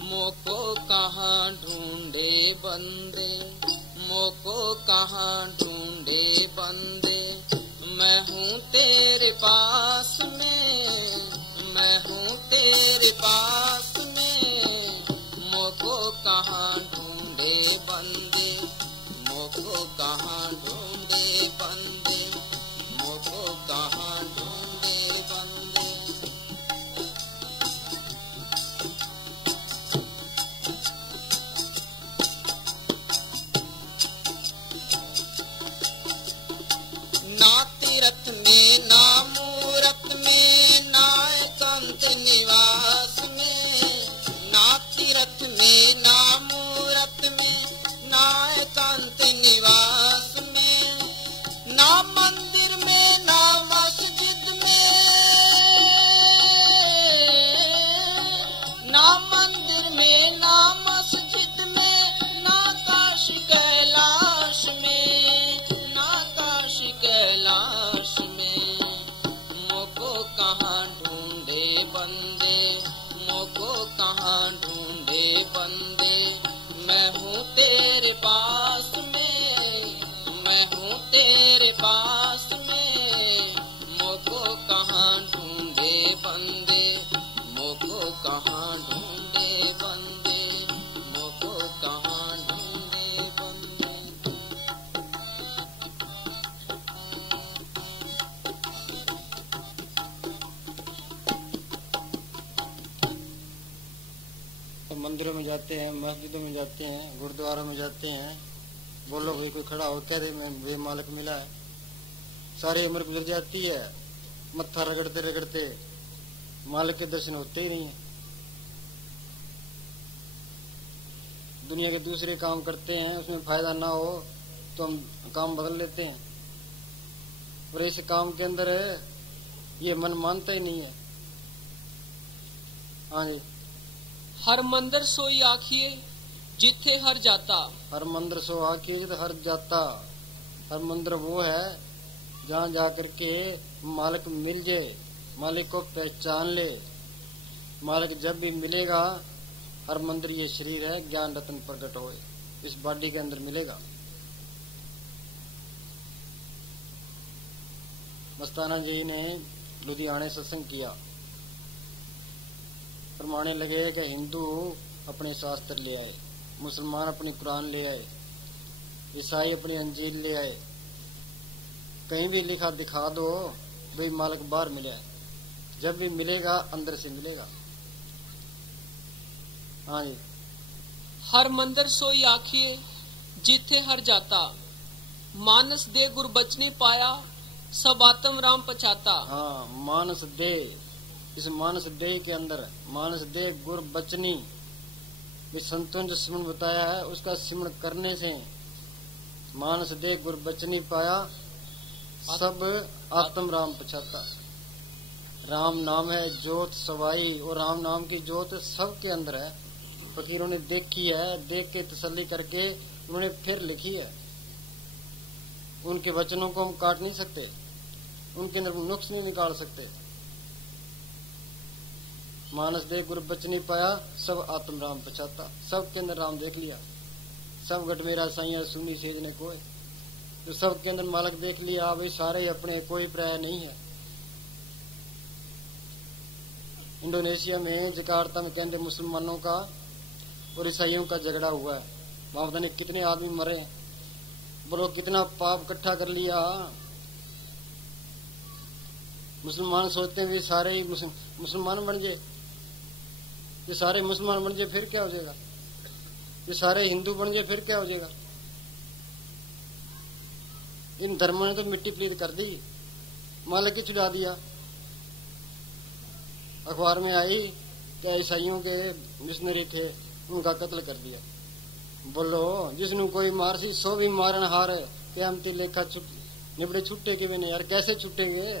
मोको कहाँ ढूंढे बंदे, मोको कहाँ ढूंढे बंदे, मैं हूँ तेरे पास में, मैं हूँ तेरे पास में। मोको कहाँ ढूंढे बंदे, मोको कहाँ ढूंढे बंदे, मोको कहाँ ढूंढे बंदे। ना तीरथ में ना मूरत में ना एकांत निवास में, ना तीरथ में ना मूरत में ना एकांत निवास में, ना मंदिर में ना मस्जिद में, ना मंदिर में ना मस्जिद में, ना काशी कैलाश में, ना काशी कैलाश में। मोको कहाँ ढूंढे बंदे, मोको कहाँ ढूंढे बंदे, मैं हूँ तेरे पास में, मैं हूँ तेरे पास में। मोको कहाँ ढूंढे बंदे, मोको कहाँ ढूंढे बंदे, मोको कहाँ ढूंढे बंदे। तो मंदिरों में जाते हैं, मस्जिदों में जाते हैं, गुरुद्वारों में जाते हैं, बोलो भाई कोई खड़ा हो कह दे मैं वे मालिक मिला है, सारी उम्र गुजर जाती है, मत्था रगड़ते रगड़ते मालिक के दर्शन होते ही नहीं है। दुनिया के दूसरे काम करते हैं, उसमें फायदा ना हो तो हम काम बदल लेते हैं, और इस काम के अंदर ये मन मानता ही नहीं है। हाँ जी। हर मंदिर सोई आखिए जिथे हर जाता, हर मंदिर सो आखिए जिथे हर जाता। हर मंदिर वो है जहाँ जाकर के मालिक मिल जाए, मालिक को पहचान ले। मालिक जब भी मिलेगा, हर मंदिर ये शरीर है ज्ञान रत्न प्रकट होए, इस बॉडी के अंदर मिलेगा। मस्ताना जी ने लुधियाने सत्संग किया, फरमाने लगे कि हिंदू अपने शास्त्र ले आए, मुसलमान अपनी कुरान ले आए, ईसाई अपनी अंजील ले आए, कहीं भी लिखा दिखा दो भाई मालिक बाहर मिला है, जब भी मिलेगा अंदर से मिलेगा। हाँ जी। हर मंदिर सोई आखिए जिथे हर जाता, मानस दे गुर बचने पाया, सब आत्म राम पछाता। हाँ, मानस दे, इस मानस दे के अंदर मानस दे गुर बचनी, संतों ने जो सिमरन बताया है उसका सिमरन करने से मानस दे गुर बचनी पाया, सब आत्म राम पछाता। राम नाम है ज्योत सवाई, और राम नाम की ज्योत सबके अंदर है। फकीरों ने देखी है, देख के तसल्ली करके उन्होंने फिर लिखी है। उनके वचनों को हम काट नहीं सकते, उनके अंदर नुक्स नहीं निकाल सकते। मानस दे गुर बचनी पाया, सब आत्म राम पछाता। सब के अंदर राम देख लिया, सब गट मेरा साइया सुनी सेजने कोई, तो सब के अंदर मालक देख लिया। भाई सारे अपने, कोई प्राय नहीं है। इंडोनेशिया में जकार्ता में कहते मुसलमानों का और ईसाइयों का झगड़ा हुआ है। वहां पता नहीं कितने आदमी मरे, बोलो कितना पाप इकट्ठा कर लिया। मुसलमान सोचते हैं भी सारे ही मुसलमान बन जाए, ये सारे मुसलमान बन जाए फिर क्या हो जाएगा, ये सारे हिंदू बन जाए फिर क्या हो जाएगा। इन धर्मों ने तो मिट्टी पलीत कर दी, मालक की छुड़ा दिया। अखबार में आई कि ईसाइयों के मिशनरी थे, उनका कत्ल कर दिया। बोलो जिसनु कोई मारसी 100 भी मारन हार, क़यामती लेखा निबड़े छुट्टे के भी नहीं यार, कैसे छुट्टेंगे।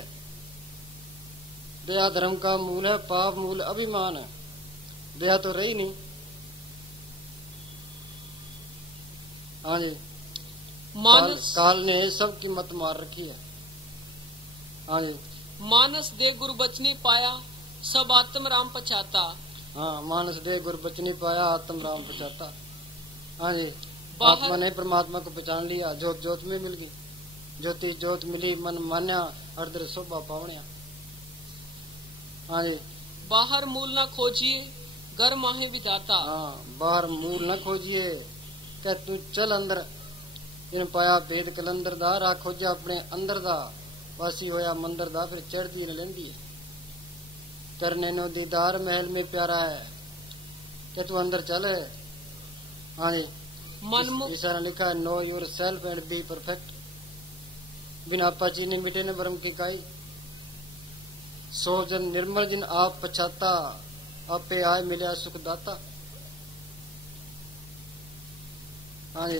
दया धर्म का मूल है, पाप मूल अभिमान है। दया तो रही नहीं। हाँ जी, काल ने सबकी मत मार रखी है। हाँ जी, मानस दे गुरु बचनी पाया, सब आत्म राम पछाता। हाँ, मानस दे गुरु बचनी पाया, आत्म राम पछाता। हाँ जी, आत्मा ने परमात्मा को पहचान लिया, ज्योत ज्योत में मिल गई, ज्योति ज्योत मिली, मन मान्या, अर्धर शोभा पावनिया। हाँ जी, बाहर मूल न खोजिए, घर माहे विधाता। हाँ, बाहर मूल न खोजिए, कह तू चल अंदर, इन पाया भेद कलंदर दा, रा खोजा अपने अंदर दा, वासी होया मंदिर दा, फिर चढ़ती न लेंदी। करने नो दीदार महल में प्यारा है, क्या तू अंदर चल। हाँ जी, मनमुख ईसा ने लिखा है know your self and be perfect. बिना पाची ने मिटे न ब्रह्म की काई, सो जन निर्मल जिन आप पछाता, आपे आए मिल्या सुख दाता। हाँ जी,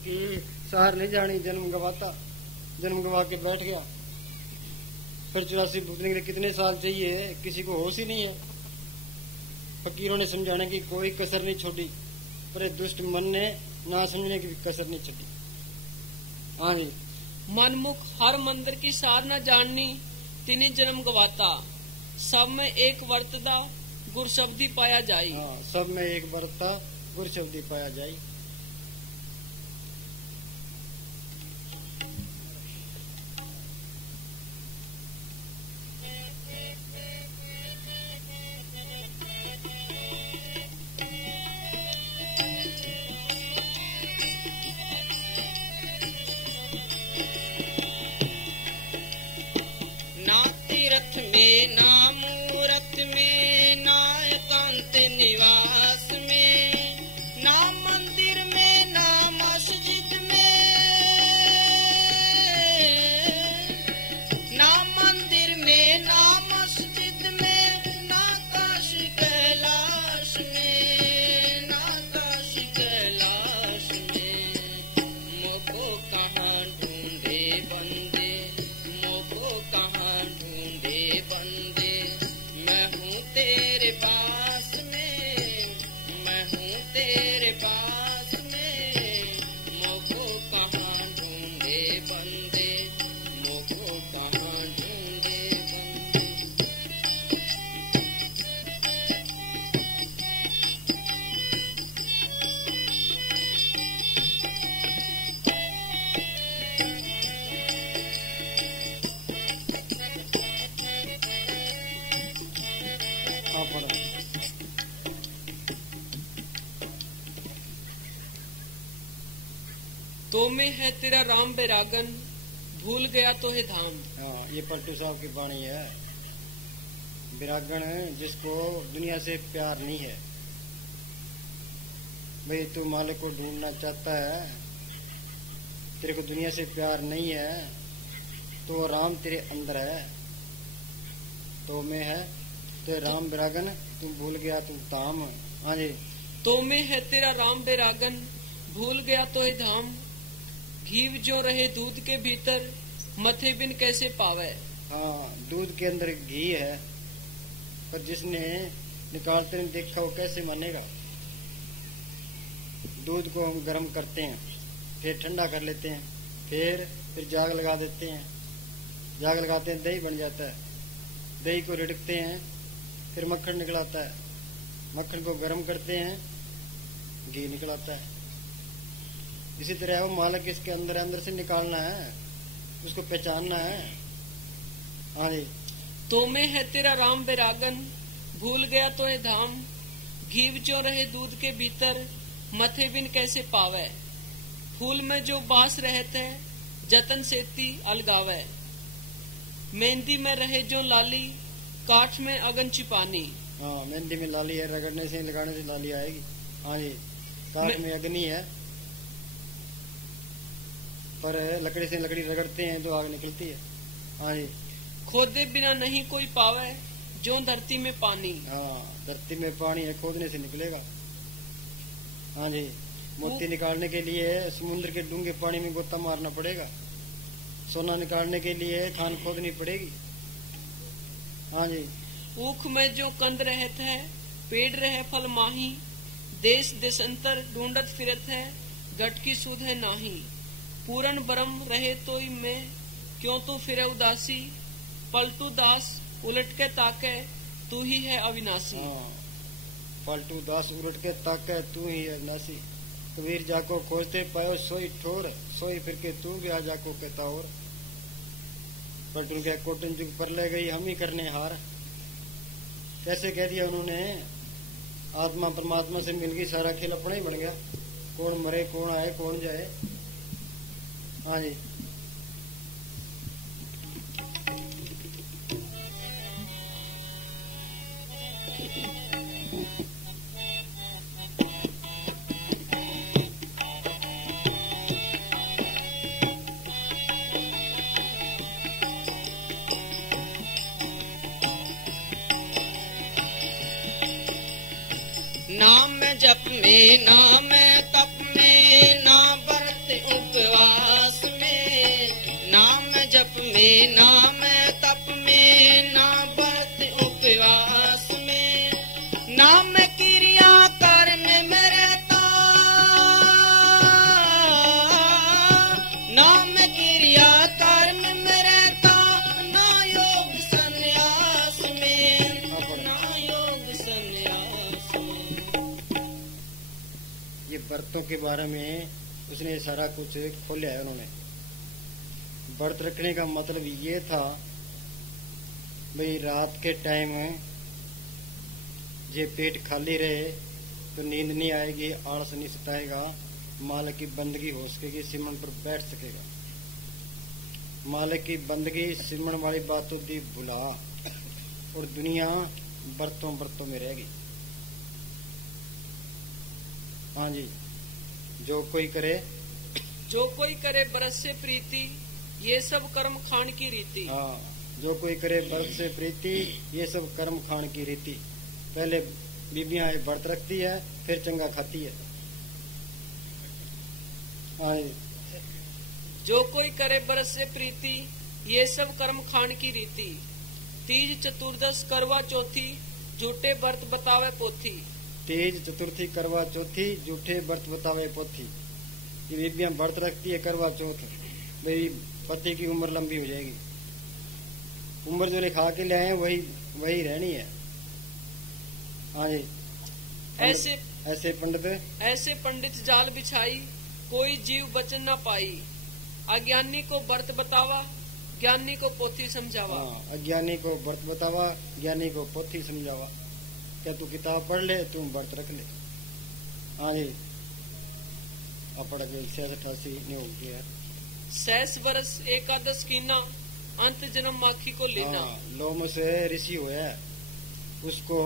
की सहार नहीं जानी, जन्म गवाता, जन्म गवा के बैठ गया। फिर 84 भुगतने के लिए कितने साल चाहिए, किसी को होश ही नहीं है। फकीरों ने समझाने की कोई कसर नहीं छोड़ी, पर दुष्ट मन ने ना समझने की कसर नहीं छोड़ी। हाँ जी, मनमुख हर मंदिर की सार न जाननी, तिन्हीं जन्म गवाता। सब में एक वर्तदा, गुर शब्दी पाया जाई। हाँ, सब में एक वर्तता, गुर शब्दी पाया जाई। ना मूरत में, ना एकांत निवास में, ना मंदिर में है तेरा राम बैरागन, भूल गया तो है धाम। हाँ, ये पलटू साहब की वाणी है। बैरागन जिसको दुनिया से प्यार नहीं है। भाई तू मालिक को ढूंढना चाहता है, तेरे को दुनिया से प्यार नहीं है, तो राम तेरे अंदर है। तो में है तो राम बैरागन, तुम भूल गया तुम धाम। हाँ जी। तो में है तेरा राम बैरागन, भूल गया तो है धाम। घीव जो रहे दूध के भीतर, मथे बिन कैसे पावे। हाँ, दूध के अंदर घी है, पर जिसने निकालते नहीं देखा वो कैसे मानेगा। दूध को हम गर्म करते हैं, फिर ठंडा कर लेते हैं, फिर जाग लगा देते हैं। जाग लगाते हैं, दही बन जाता है। दही को रिड़कते हैं, फिर मक्खन निकल आता है। मक्खन को गर्म करते हैं, घी निकल आता है। इसी तरह वो मालिक इसके अंदर से निकालना है, उसको पहचानना है। हाँ जी। तो में है तेरा राम बैरागन, भूल गया तो है धाम। घीव जो रहे दूध के भीतर, मथे बिन कैसे पावे। फूल में जो बास रहते, जतन सेती अलगावे। मेहंदी में रहे जो लाली, काठ में अगन छिपानी। हाँ, मेहंदी में लाली है, रगड़ने से लगाने से लाली आएगी। हाँ जी। काठ में अग्नि है, पर लकड़ी से लकड़ी रगड़ते हैं तो आग निकलती है। हाँ जी। खोदे बिना नहीं कोई पावे, जो धरती में पानी। हाँ, धरती में पानी है, खोदने से निकलेगा। हाँ जी। मोती निकालने के लिए समुद्र के डूंगे पानी में गोता मारना पड़ेगा। सोना निकालने के लिए खान खोदनी पड़ेगी। हाँ जी। ऊख में जो कंद रहत है, पेड़ रहे फल माही। देश देशांतर ढूंढत फिरत है, गट की सुध है नाही। पूरन ब्रह्म रहे तोई में, क्यों तू फिरे उदासी। पलटू दास उलट के ताके, तू ही है अविनाशी। हाँ, पलटू दास उलट के ताके, तू ही है अविनाशी। कबीर जाको खोजते पायो सोई ठोर, सोई फिर के तू भी आ जाको कहता और। पलटू के कोटन जुग पर ले गई हम ही करने हार। कैसे कह दिया उन्होंने, आत्मा परमात्मा से मिल गई, सारा खेल अपना ही बन गया। कौन मरे, कौन आए, कौन जाए। हाँ जी। नाम जप में, नाम तप में, ना व्रत उपवास में। नाम जप में, नाम तप में, ना व्रत उपवास में। नाम क्रिया कर्म में रहता, नाम क्रिया कर्म में रहता, ना योग संन्यास में, ना योग संन्यास में। ये व्रतों के बारे में उसने सारा कुछ खोला है उन्होंने। व्रत रखने का मतलब ये था, भाई रात के टाइम जे पेट खाली रहे तो नींद नहीं आएगी, आलस नहीं सताएगा, मालिक की बंदगी हो सकेगी, सिमरन पर बैठ सकेगा। मालिक की बंदगी सिमरन वाली बातों दी भुला, और दुनिया व्रतों में रहेगी। हाँ जी। जो कोई करे बरस से प्रीति, ये सब कर्म खान की रीति। हाँ, जो कोई करे व्रत से प्रीति, ये सब कर्म खान की रीति। पहले बीबियां व्रत रखती है, फिर चंगा खाती है। हाँ जी। जो कोई करे बरस से प्रीति, ये सब कर्म खान की रीति। तीज चतुर्दश करवा चौथी, झूठे व्रत बतावे पोथी। तीज चतुर्थी करवा चौथी, झूठे व्रत बतावे पोथी। ये बीबियां व्रत रखती है करवा चौथ, भाई पति की उम्र लंबी हो जाएगी। उम्र जो लिखा के ले आए वही रहनी है। हाँ जी। ऐसे पंडित जाल बिछाई, कोई जीव बचन न पाई। अज्ञानी को व्रत बतावा, ज्ञानी को पोथी समझावा। हाँ, अज्ञानी को व्रत बतावा, ज्ञानी को पोथी समझावा। क्या तू किताब पढ़ ले, तू व्रत रख ले। हाँ जी। अपड़ गए 88 नहीं हो गया। 6 बरस एकादश कीना अंत जन्म माखी को लेना। लोम से ऋषि हुआ, उसको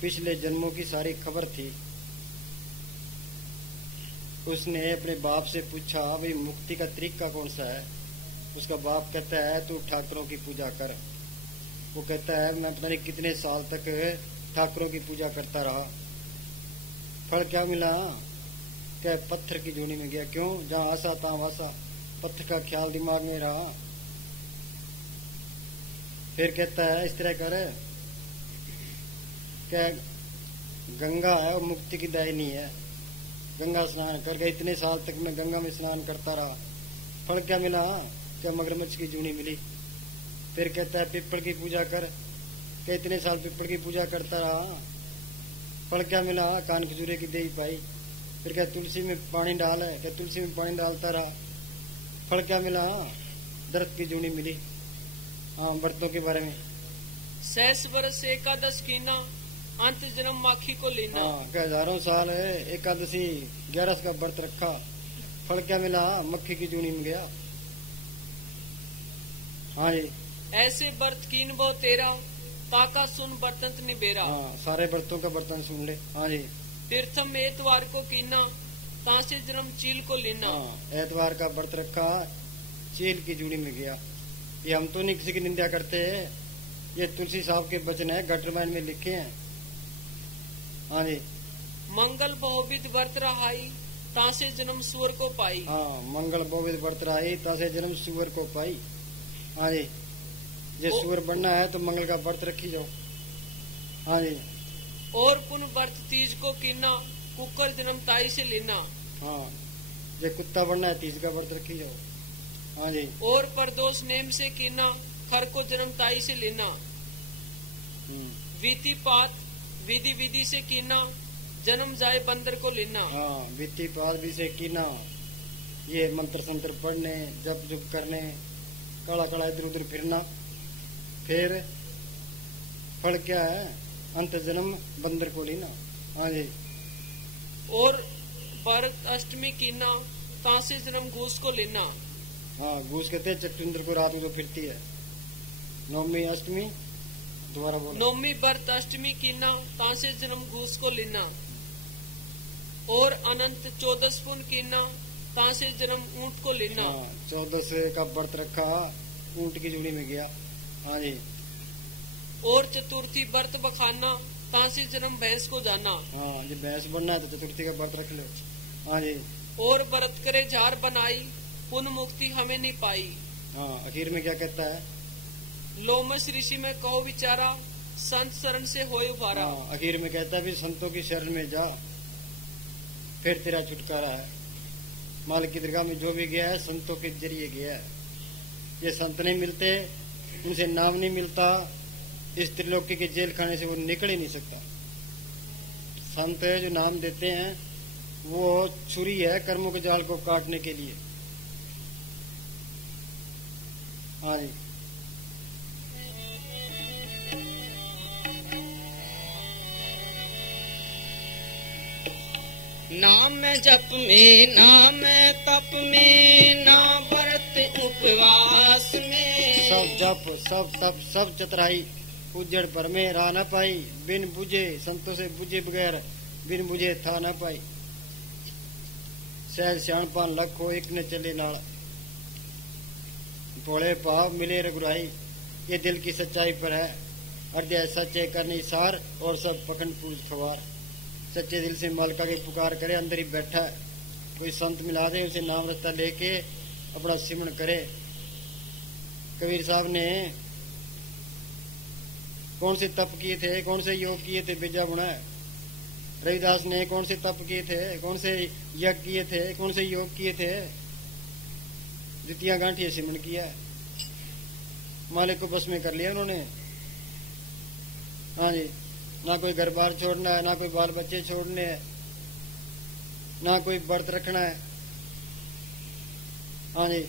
पिछले जन्मों की सारी खबर थी। उसने अपने बाप से पूछा भाई मुक्ति का तरीका कौन सा है। उसका बाप कहता है तू ठाकुरों की पूजा कर। वो कहता है मैं पता नहीं कितने साल तक ठाकुरों की पूजा करता रहा, फल क्या मिला? क्या पत्थर की जूनी में गया। क्यों? जहाँ आसा तहाँ वासा, पत्थर का ख्याल दिमाग में रहा। फिर कहता है इस तरह कर, क्या गंगा है वो मुक्ति की दायिनी है, गंगा स्नान करके इतने साल तक मैं गंगा में स्नान करता रहा, फल क्या मिला? क्या मगरमच्छ की जूनी मिली। फिर कहता है पिपल की पूजा कर, क्या इतने साल पिपल की पूजा करता रहा, फल क्या मिला? कान खजूरे की देही पाई। फिर क्या तुलसी में पानी डाल है, क्या तुलसी में पानी डालता रहा, फल क्या मिला? दर्द की जूनी मिली। हाँ, व्रतों के बारे में 6 बरस एकादश कीना अंत जन्म माखी को लेना। हाँ, क्या हजारों साल है एकादशी 11 का व्रत रखा, फल क्या मिला? मक्खी की जूनी में गया। हाँ जी, ऐसे व्रत कीन बहु तेरा ताका सुन बर्तन निबेरा। हाँ, सारे व्रतों का बर्तन सुन ले। हाँ जी, तीर्थम एतवार को कीना तासे जन्म चील को लेना। हाँ, एतवार का व्रत रखा, चील की जूनी में गया। ये हम तो नहीं किसी की निंदा करते, ये तुलसी साहब के वचन है, गट रामायण में लिखे हैं। हाँ जी, मंगल बहुविध व्रत रहाई तासे जन्म सुअर को पाई। हाँ, मंगल बहुविध व्रत रहाई तासे जन्म सुअर को पाई। हाँ जी, जे सुअर बनना है तो मंगल का व्रत रखी जाओ। हाँ जी, और पुन व्रत तीज को कीना कुकर जन्म ताई से लेना। हाँ, जे कुत्ता बनना है तीज का व्रत रखी जाओ। हाँ जी, और परदोष नेम से कीना खर को जन्म ताई से लेना। वीति पात विधि विधि से कीना जन्म जाए बंदर को लेना। हाँ, वीति पात भी से कीना, ये मंत्र संत्र पढ़ने, जप जुप करने, काला काला इधर उधर फिरना। फिर फल क्या है? अंत जन्म बंदर को लेना। हाँ जी, और भरत अष्टमी कीना तासे जन्म घूस को लेना। हाँ, घूस कहते हैं चतुंद्र को रात में जो फिरती है। नवमी अष्टमी दोबारा बोलो। नवमी व्रत अष्टमी कीना तासे जन्म घूस को लेना। और अनंत 14 पुन कीना तासे जन्म ऊंट को लेना। हाँ, 14 का व्रत रखा, ऊंट की जूड़ी में गया। हाँ जी, और चतुर्थी व्रत बखाना तासे जन्म भैंस को जाना। हाँ, जब भैंस बनना है तो चतुर्थी का व्रत रख लो। हाँ जी, और व्रत करे झार बनाई पुन मुक्ति हमें नहीं पाई। हाँ, आखिर में क्या कहता है? लोमस ऋषि में कहो विचारा संत शरण से होए उबारा। हाँ, आखिर में कहता है भी संतों की शरण में जा, फिर तेरा छुटकारा है। मालिक की दरगाह में जो भी गया है संतों के जरिए गया है। ये संत नहीं मिलते, उनसे नाम नहीं मिलता, इस त्रिलोकी के जेल खाने से वो निकल ही नहीं सकता। संत जो नाम देते हैं वो छुरी है कर्मों के जाल को काटने के लिए। हाँ जी, नाम जप में, नाम तप में, ना व्रत उपवास में, सब जप सब तप सब चतुराई उजड़ पर में रहा न पाई। बिन बुझे संतों से बुझे बगैर बिन बुझे था न पाई। सहज सियाणपान लख हो एक न चले नाल, भोले पाव मिले रघुराई। ये दिल की सच्चाई पर है, हृदय सच्चे करनी सार और सब पखंड पूज खवार। सच्चे दिल से मालिका की पुकार करे, अंदर ही बैठा है, कोई संत मिला दे, उसे नाम रत्ता लेके अपना सिमरण करे। कबीर साहब ने कौन से तप किए थे, कौन से योग किए थे, बेजा बुना। रविदास ने कौन से तप किए थे, कौन से यज्ञ किए थे, कौन से योग किए थे? द्वितीय गांठिया सिमरण किया, मालिक को बस में कर लिया उन्होंने। हाँ जी, ना कोई घर बार छोड़ना है, ना कोई बाल बच्चे छोड़ने हैं, ना कोई व्रत रखना है। हाँ जी,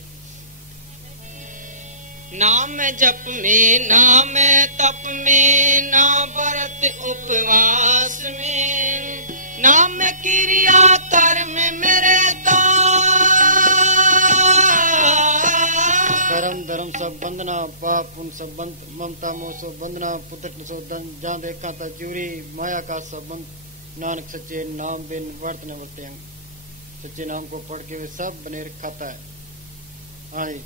नाम जप में, नाम तप में, ना व्रत उपवास में, नाम क्रिया कर्म मेरे कर्म धर्म सब बंधना, पाप पुण्य सब बंध, ममता मोह सब बंधना, पुत्र सो दन, जहाँ देखा था चूरी, माया का सब बंध। नानक सच्चे नाम बिन वर्त न वर्ते। सच्चे नाम को पढ़ के वे सब बने खाता है। हाँ जी।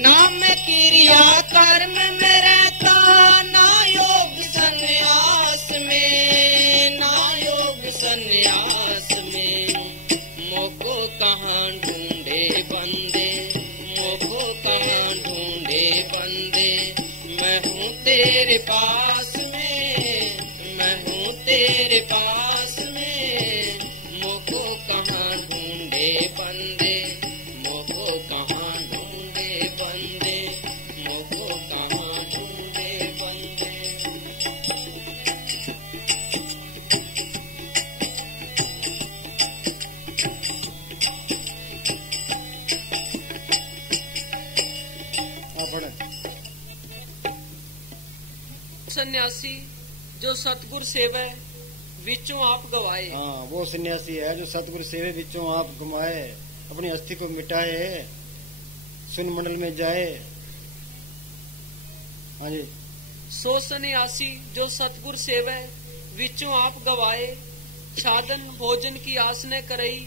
नाम क्रिया कर्म में रहता, ना योग संन्यास में, ना योग संन्यास में। मोको कहाँ ढूंढे बंदे, मोको कहाँ ढूंढे बंदे। मैं हूँ तेरे पास में, मैं हूँ तेरे पास में। मोको कहाँ ढूंढे बंदे, मोको कहाँ ढूंढे बंदे, मोको कहाँ ढूंढे बंदे। सन्यासी जो सतगुर सेवे विचों आप गवाए। हाँ, वो सन्यासी है जो सतगुरु सेवे विचों आप गवाए, अपनी अस्थि को मिटाए, सुन मंडल में जाए। हाँ जी। सो सन्यासी जो सतगुर सेवे विचों आप गवाए, छादन भोजन की आस न करई,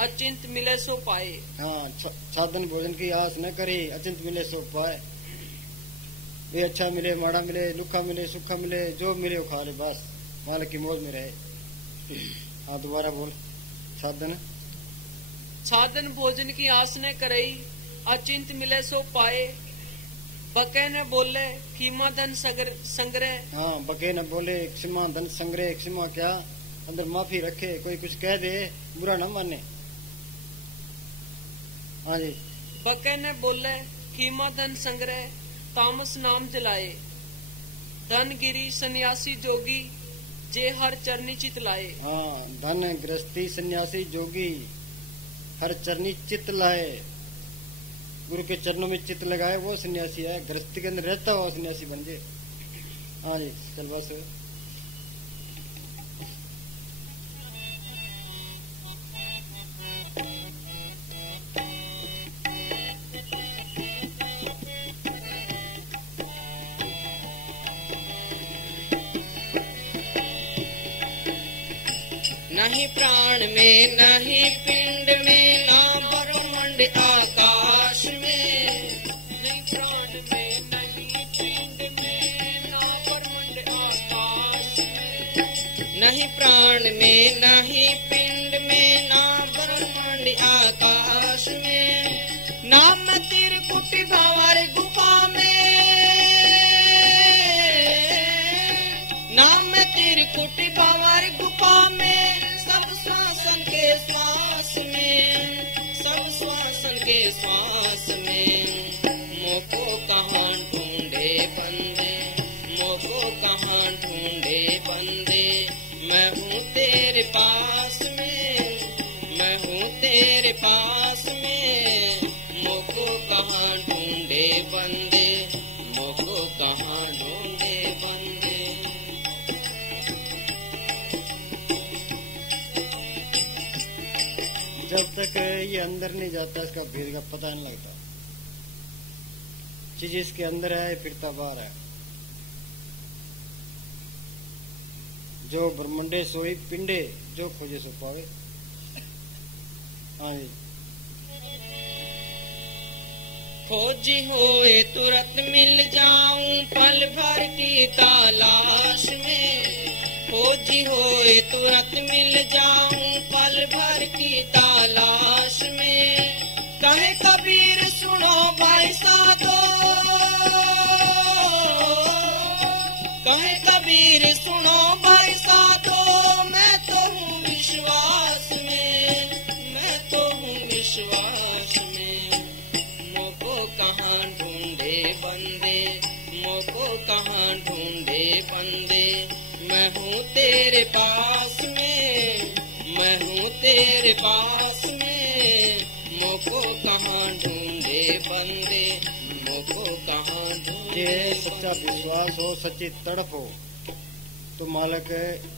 अचिंत मिले सो पाए। हाँ, छादन भोजन की आस न करी, अचिंत मिले सो पाए। ये अच्छा मिले, माड़ा मिले, लुखा मिले, सुखा मिले, जो मिले वो खा ले, बस मालिक की मौज में रहे। हाँ, दोबारा बोल। छादन छादन भोजन की आस न करई, अचिंत मिले सो पाए। बके न बोले खीमा धन संग्रह। हाँ, बके न बोले क्षमा धन संग्रह। क्षमा क्या, अंदर माफी रखे, कोई कुछ कह दे बुरा न माने। हाँ जी। बके न बोले खीमा धन संग्रह, तामस नाम जलाए। धन गिरी सन्यासी जोगी, जे हर चरनी चित लाए। हाँ, धन गृहस्थी सन्यासी जोगी, हर चरनी चित लाए। गुरु के चरणों में चित लगाए वो सन्यासी है। गृहस्थी के अंदर रहता हुआ सन्यासी बन जाए। हाँ जी, चल बस। नहीं प्राण में, नहीं पिंड में, ना ब्रह्मांड आकाश में। नहीं प्राण में, नहीं पिंड में, ना ब्रह्मांड आकाश में। नहीं प्राण में, नहीं पिंड में, ना ब्रह्मांड आकाश में। नाम त्रिकुटी भंवर गुफा में, नाम त्रिकुटी भंवर गुफा में। सब श्वासन के श्वास में, सब श्वासन के श्वास में। मोको कहाँ ढूंढे बंदे, मोको कहाँ ढूंढे बंदे। मैं हूँ तेरे पास में, मैं हूँ तेरे पास में। मोको कहाँ ढूंढे बंदे, मोको कहाँ ढूंढे बंदे। जब तक ये अंदर नहीं जाता इसका भेद का पता नहीं लगता। चीज इसके अंदर है, फिरता बाहर है। जो ब्रह्मंडे सोई पिंडे, जो खोजे सो पावे। हाँ जी। खोजी होए तुरंत मिल जाऊं, पल भर की तलाश में। खोजी होए तुरंत मिल जाऊं, पल भर की तलाश में। कहे कबीर सुनो भाई साधो, कहे कबीर सुनो भाई साधो। मैं तो हूँ विश्वास में, मैं तो हूँ विश्वास में। मोको कहाँ ढूंढे बंदे, मोको कहाँ ढूंढे बंदे। मैं हूँ तेरे पास में, मैं हूँ तेरे पास में। मोको कहाँ ढूंढे बंदे, मोको कहाँ ढूंढे। ये सच्चा विश्वास हो, सच्ची तड़प हो तो मालिक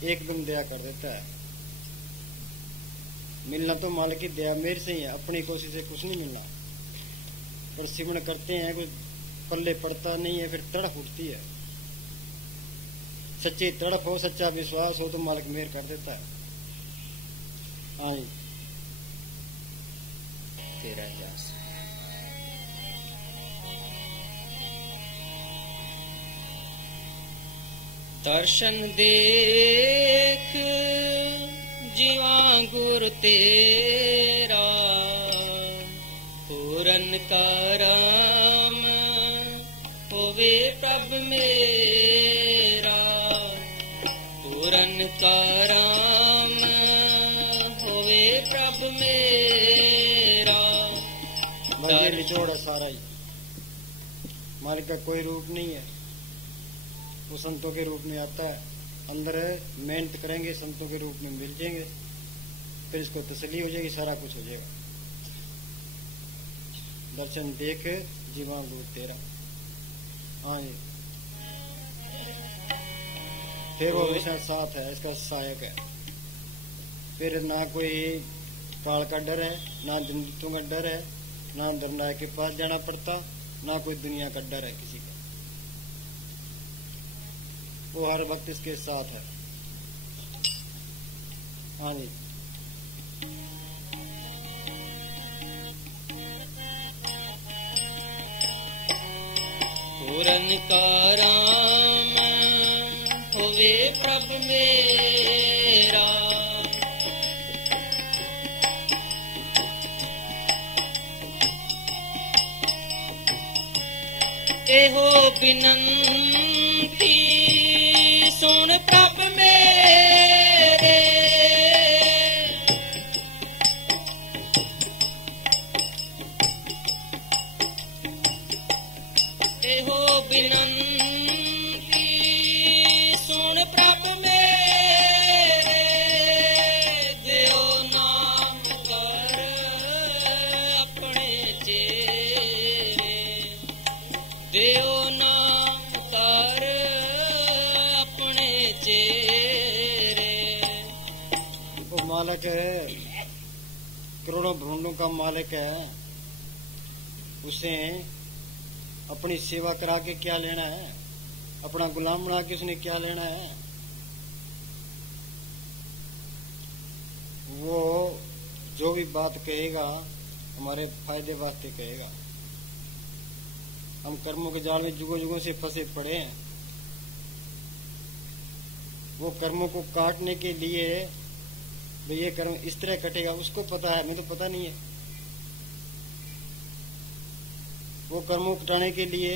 एकदम दया कर देता है। मिलना तो मालिक की दया मेरे से ही है, अपनी कोशिश से कुछ नहीं मिलना। पर सिमरण करते हैं, कुछ पल्ले पड़ता नहीं है, फिर तड़प उठती है। सच्ची तड़प हो, सच्चा विश्वास हो तो मालिक मेहर कर देता है। हाँ जी, तेरा जास दर्शन देख जीवा गुर तेरा, पूरन करम होवे प्रभ मेरा, पूरन करम होवे प्रभ मेरा। मजे निचोड़ा सारा ही, मालिक का कोई रूप नहीं है, वो संतों के रूप में आता है। अंदर मेहनत करेंगे संतों के रूप में मिल जाएंगे, फिर इसको तसल्ली हो जाएगी, सारा कुछ हो जाएगा। दर्शन देख जीवा गुरु तेरा। हाँ जी, फिर वो हमेशा साथ है, इसका सहायक है। फिर ना कोई काल का डर है, ना द्वंद्वों का डर है, ना धर्मराय के पास जाना पड़ता, ना कोई दुनिया का डर है किसी का। वो हर वक्त इसके साथ है। हाँ जी, पूरन का राम होवे प्रभ मेरा, एहो बिनंती सुन प्रभ मेरे, एहो बिनंती सुन प्रभ मेरे, देओ नाम कर अपने चेरे, देओ नाम कर अपने चेरे। वो मालिक है, करोड़ों ब्रह्मांडों का मालिक है, उसे अपनी सेवा करा के क्या लेना है, अपना गुलाम बना के उसने क्या लेना है। वो जो भी बात कहेगा हमारे फायदे वास्ते कहेगा। हम कर्मों के जाल में जुगों जुगों से फंसे पड़े हैं। वो कर्मों को काटने के लिए भाई ये कर्म इस तरह कटेगा, उसको पता है, मैं तो पता नहीं है। वो कर्मों कटाने के लिए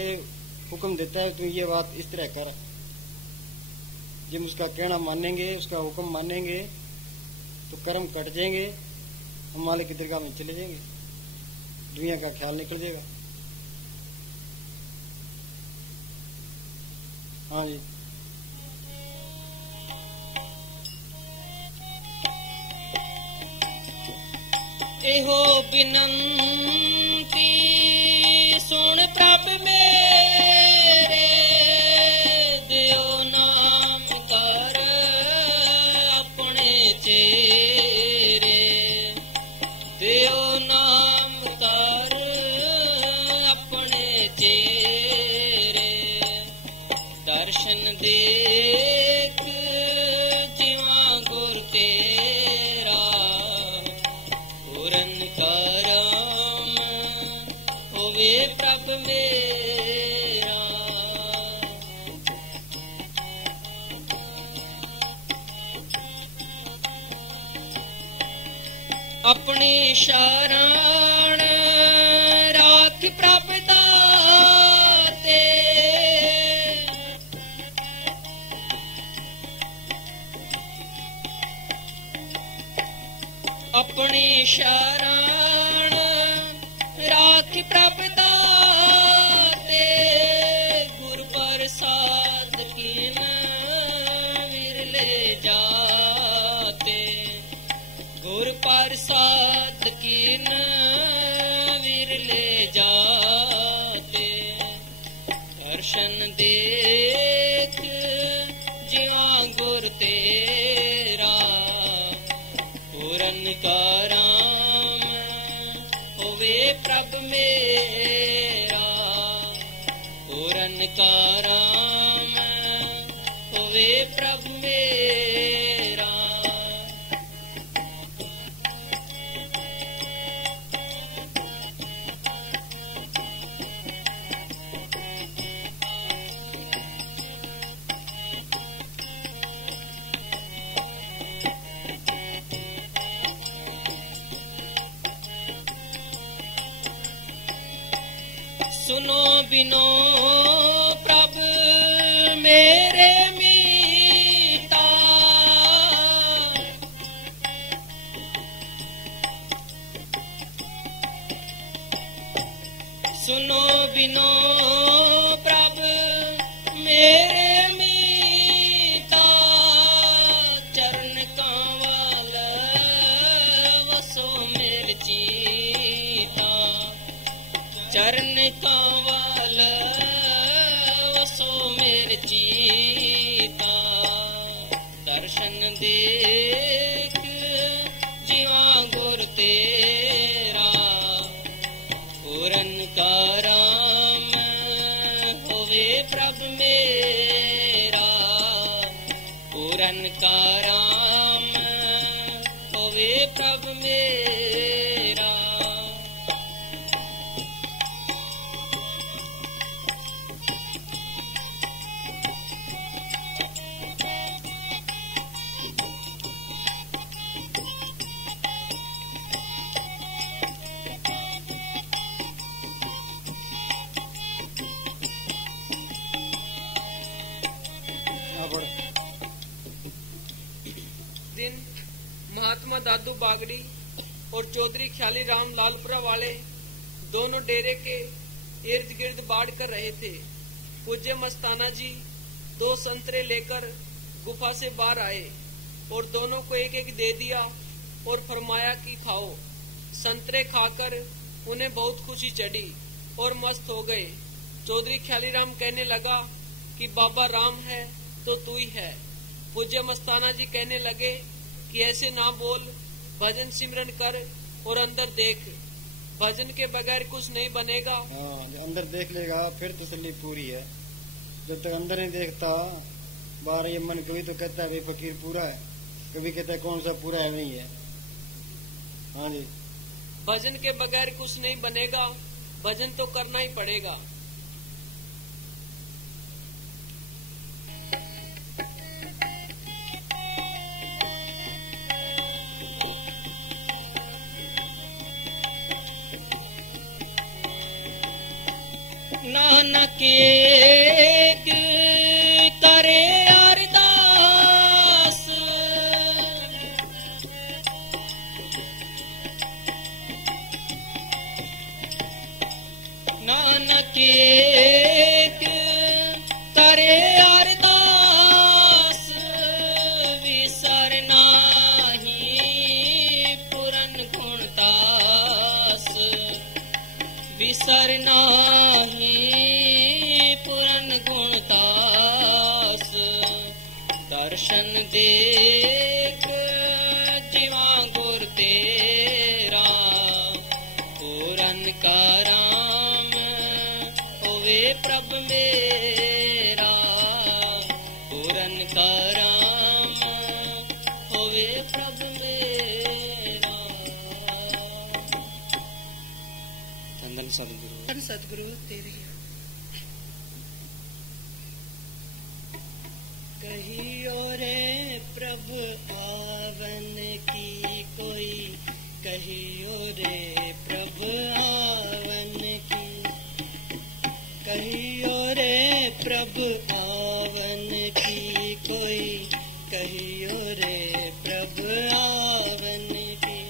हुक्म देता है, तू ये बात इस तरह कर। जब उसका कहना मानेंगे, उसका हुक्म मानेंगे तो कर्म कट जाएंगे, हम मालिक की दरगाह में चले जाएंगे, दुनिया का ख्याल निकल जाएगा। हाँ जी, एहो बिनंती सुन प्रभ मेरे, देओ नाम कर अपने चेरे, देओ नाम कर अपने चेरे। दर्शन देख जीवा गुर तेरा, पूरन का राम होवे प्रभ मेरा। अपनी शरण राख प्रभ दाते, अपनी शरण राख प्रभ दाते, गुर प्रसाद कीन विरले जाते, गुर प्रसाद कीन विरले जाते। दर्शन देख जिया गुर तेरा, पूरन का प्रभु मेरा, पूरन का राम होवे प्रभु मेरा। सुनो बिनो प्रभु मेरे मीता, सुनो बिनो प्रभु मेरे मीता, चरण कंवल वसो मेल चीता, चरण कंवल वसो मेर चीता। दर्शन देख जीवा गुर तेरा, पूरन का राम होवे प्रभु मेरा, पूरन का राम होवे प्रभु मेरा। दिन महात्मा दादू बागड़ी और चौधरी ख्याली राम लालपुरा वाले दोनों डेरे के इर्द गिर्द बाढ़ कर रहे थे। पूज्य मस्ताना जी 2 संतरे लेकर गुफा से बाहर आए और दोनों को एक एक दे दिया और फरमाया कि खाओ। संतरे खाकर उन्हें बहुत खुशी चढ़ी और मस्त हो गए। चौधरी ख्याली राम कहने लगा कि बाबा राम है तो तू ही है। पूज्य मस्ताना जी कहने लगे कि ऐसे ना बोल, भजन सिमरन कर और अंदर देख, भजन के बगैर कुछ नहीं बनेगा। हाँ, अंदर देख लेगा फिर तसल्ली पूरी है। जब तक अंदर नहीं देखता बाहर ये मन कभी तो कहता है भाई फकीर पूरा है, कभी कहता है कौन सा पूरा है नहीं है। हाँ जी, भजन के बगैर कुछ नहीं बनेगा, भजन तो करना ही पड़ेगा। नानक एक करे अरदास, नानक एक करे अरदास, विसर नाही पूरन गुणतास, विसर नाही पूरन गुणतास। दर्शन देख जीवा गुर तेरा, पूरन का राम होवे प्रभु मेरा, पूरन का राम होवे प्रभु मेरा। धन सदगुरु, सदगुरु तेरे। कहियो रे प्रभु आवन की कोई, कहियो रे प्रभु आवन की, कहियो रे प्रभु आवन की कोई, कहियो रे प्रभु आवन की।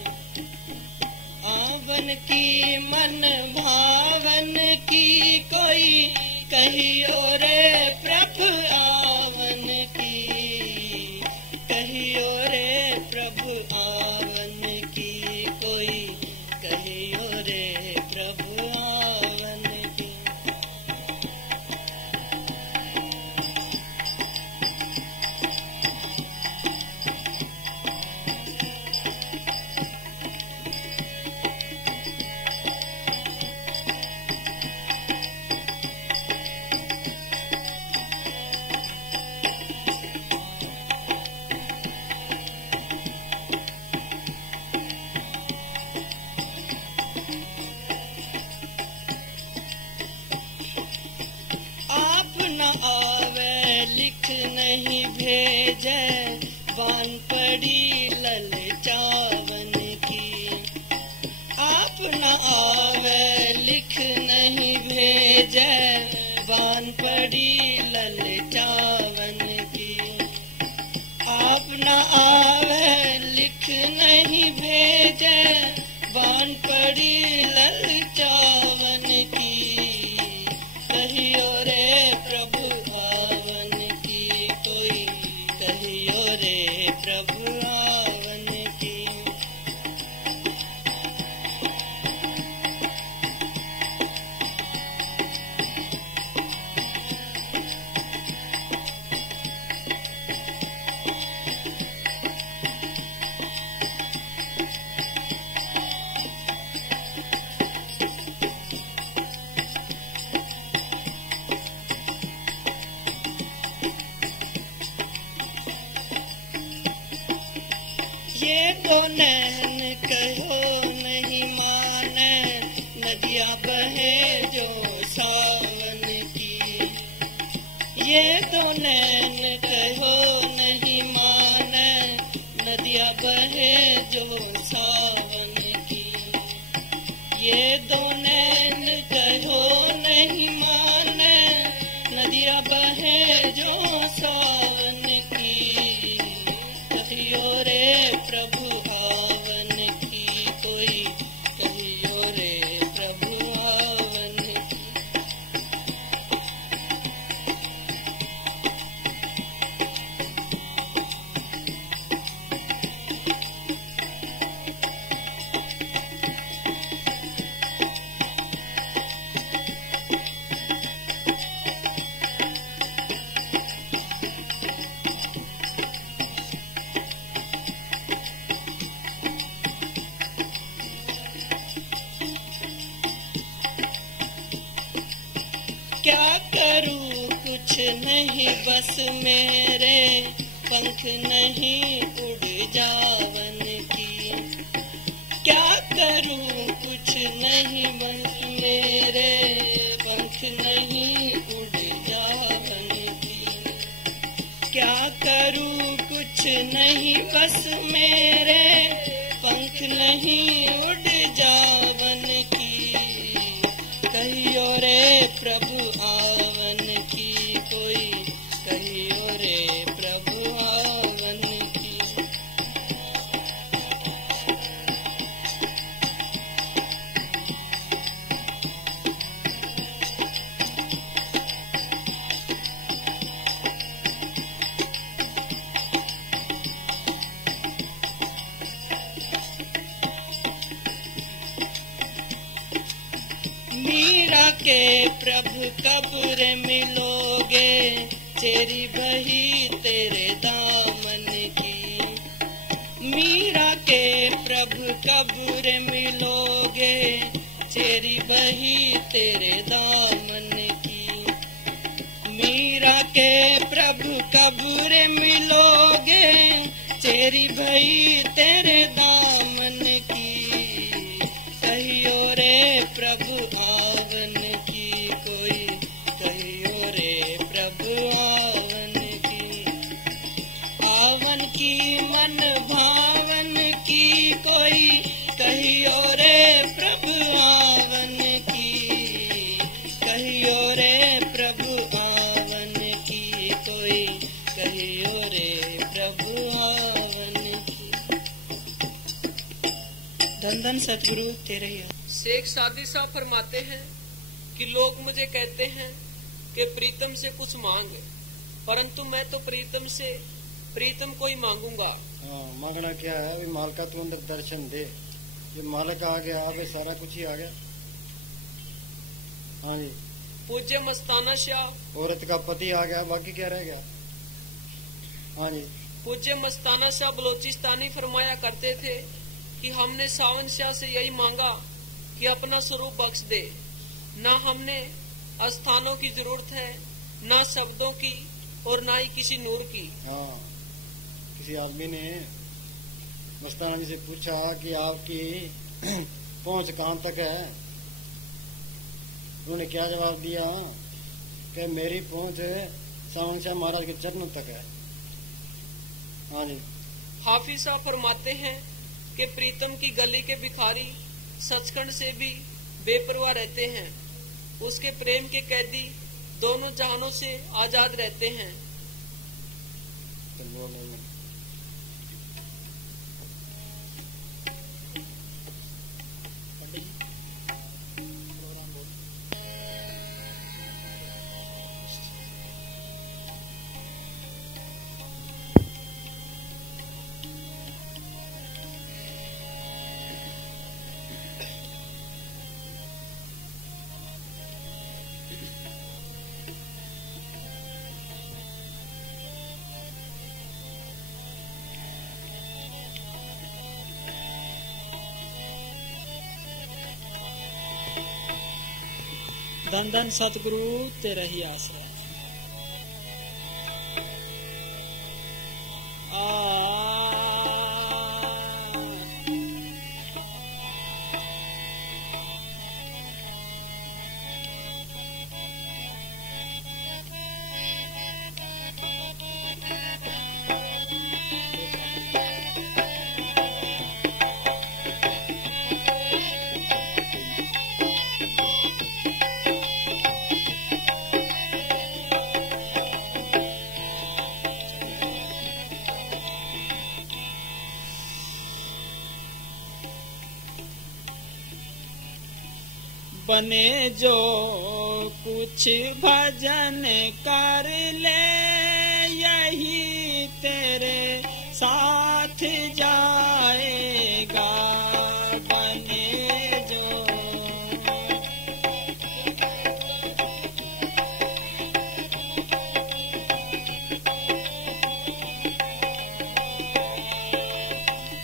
आवन की मन भावन की कोई, कहियो रे प्रभु आवन की, कहियो रे प्रभु आवन की कोई, कहियो रे प्रभु आवन की। न आवे लिख नहीं भेजे बान पड़ी ललचावन की। आप न आवे लिख नहीं भेजे बान पड़ी ललचावन की। कहियो रे प्रभु आवन की कोई, कहियो रे प्रभु आवन की। ये तो नैन कहो नहीं माने नदियाँ बहे जो सावन की। ये तो नैन कहो नहीं माने नदियाँ बहे जो सावन की। ये दो नैन कहो नहीं माने नदियाँ बहे जो सावन की। कहियो रे प्रभु आवन की कोई, कहियो रे प्रभु आवन की। क्या करूं कुछ नहीं बस मेरे पंख नहीं उड़ जावन की। क्या करूं कुछ नहीं बस मेरे पंख नहीं उड़ जावन की। क्या करूं कुछ नहीं बस मेरे पंख नहीं उड़ जावन की। कहियो रे प्रभु आवन की कोई, कहियो रे प्रभु आवन की। मीरा के प्रभु कब रे मिलोगे तेरी बही तेरे दामन की। मीरा के प्रभु कब रे मिलोगे तेरी बही तेरे दामन की। मीरा के प्रभु कब रे मिलोगे तेरी बही तेरे दामन की। कहियो रे प्रभु आवन की कोई, कहियो रे प्रभु आवन की। आवन की मन भावन की कोई, कहियो रे प्रभु आवन की। कहियो रे प्रभु आवन की कोई, कहियो रे प्रभु आवन की। धन धन सतगुरु तेरे ही। शेख सादी साहब फरमाते हैं कि लोग मुझे कहते हैं कि प्रीतम से कुछ मांग, परंतु मैं तो प्रीतम से प्रीतम को ही मांगूंगा। मांगना क्या है? अभी माल का तू अंदर दर्शन दे। ये मालिक आ गया, अभी सारा कुछ ही आ गया। हाँ जी। पूज्य मस्ताना शाह, औरत का पति आ गया, बाकी क्या रह गया? हाँ जी। पूज्य मस्ताना शाह बलोचिस्तानी फरमाया करते थे कि हमने सावन शाह से यही मांगा कि अपना स्वरूप बख्श दे। न हमने स्थानों की जरूरत है, न शब्दों की, और न ही किसी नूर की। हाँ, किसी आदमी ने मस्ताना जी से पूछा कि आपकी पहुंच कहाँ तक है। उन्होंने क्या जवाब दिया कि मेरी पहुंच सावन शाह महाराज के चरणों तक है। हाँ जी। हाफिज साहब फरमाते हैं कि प्रीतम की गली के भिखारी सचखंड से भी बेपरवाह रहते हैं। उसके प्रेम के कैदी दोनों जहानों से आजाद रहते हैं। धन धन सतगुरु तेरा ही आसरा। बने जो कुछ भजन कर ले यही तेरे साथ जाएगा। बने जो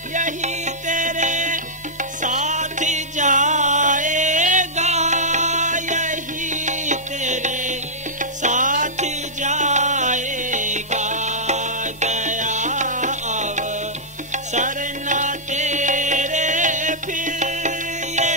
यही तेरे साथ जाएगा, यही तेरे साथ जाएगा। गया अब सरना तेरे फिर ये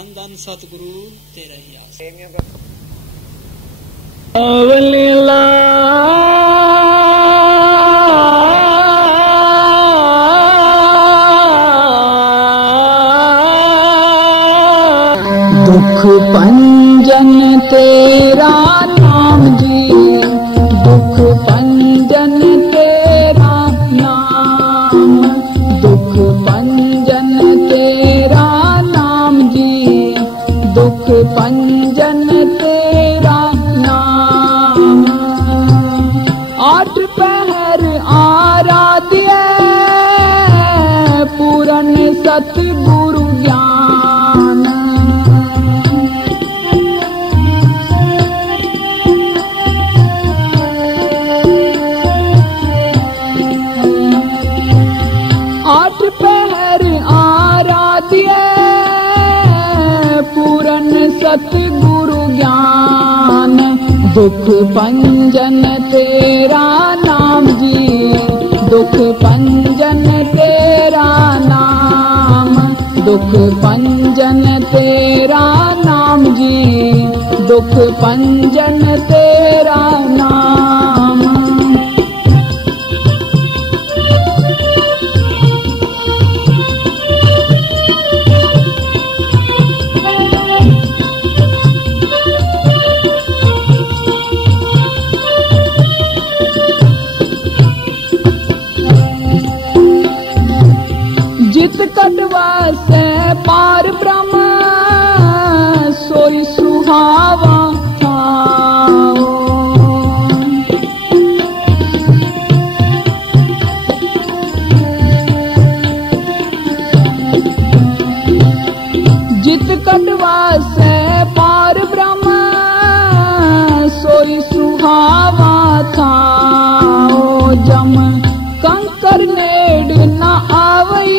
धन धन सतगुरु तेरा ही आस। दुख पंजन तेरा नाम जी, दुख पंजन तेरा नाम, दुख पंजन तेरा नाम जी, दुख पंजन तेरा नाम। आठ पहर आराध्य पूरन सतगुरु ज्ञान, आठ पहर आराध्य पूरन सतगुरु ज्ञान। दुख पंजन तेरा नाम जी, दुख पंजन तेरा नाम, दुख पंजन तेरा नाम जी, दुख पंजन तेरा नाम। जित कटवा से पार ब्रह्म सोई सुहावा थाओ, जित कटवा से पार ब्रह्म सोई सुहावा थाओ। जम कंकर नेड़ न आवई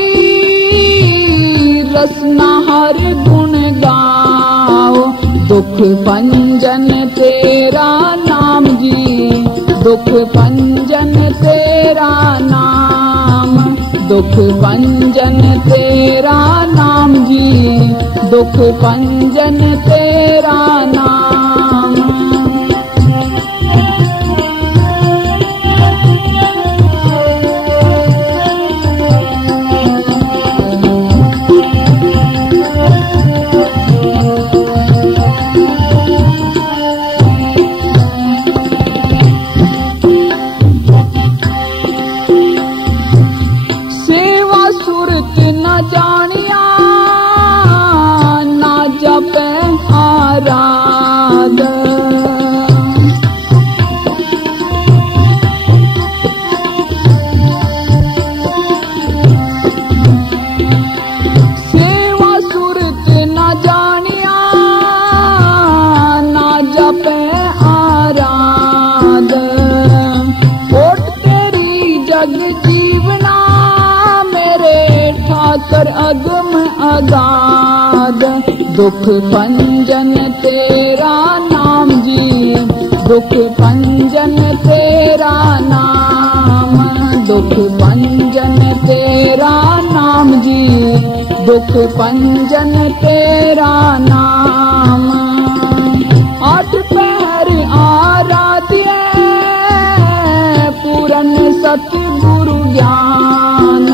रसना हर गुण गाओ। दुख पंजन तेरा नाम जी, दुख पंजन तेरा नाम, दुख पंजन तेरा नाम जी, दुख पंजन तेरा नाम। सेवा सुरत न जानिया ना जपे आराध, सेवा सुरत न जानिया ना जपे आराध। ओट तेरी जग जीवना मेरे ठाकर अगम अगाध। दुख पंजन तेरा नाम जी, दुख पंजन तेरा नाम, दुख पंजन तेरा नाम जी, दुख पंजन तेरा नाम। आठ पहर आराध्य पूरन सतगुरु ज्ञान,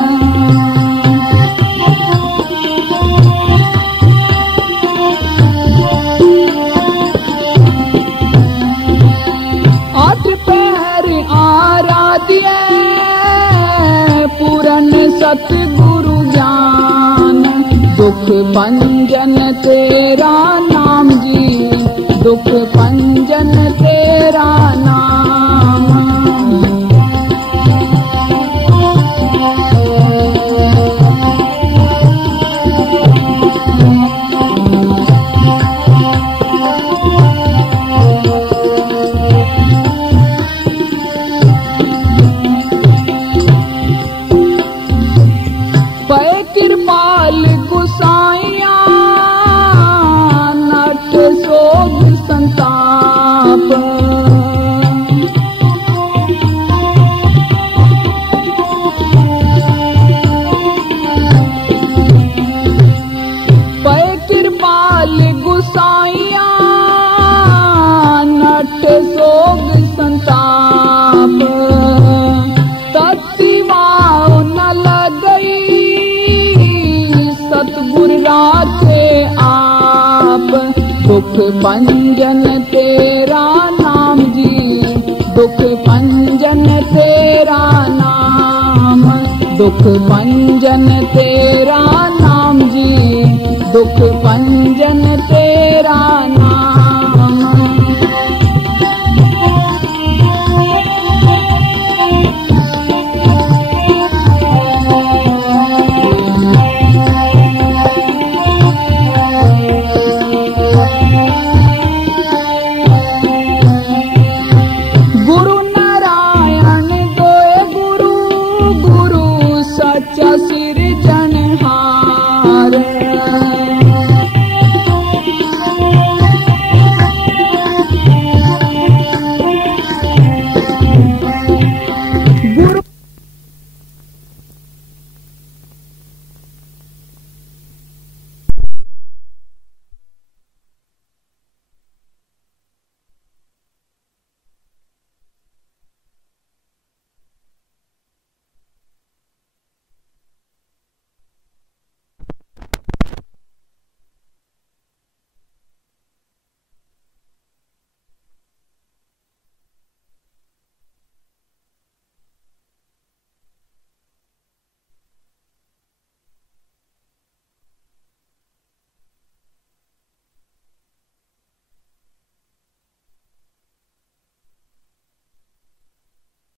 आठ पहर आराध्य पूरन सतगुरु ज्ञान। दुख पंजन तेरा नाम जी, दुख पंजन तेरा नाम। पै कृपाल गुसाइया नट सोग संताप, पै कृपा दूर राखे आप। दुख भंजन तेरा नाम जी, दुख भंजन तेरा नाम, दुख भंजन तेरा नाम जी, दुख भंजन तेरा नाम। गुरु नारायण दोए गुरु, गुरु सच्चा सिरजनहार।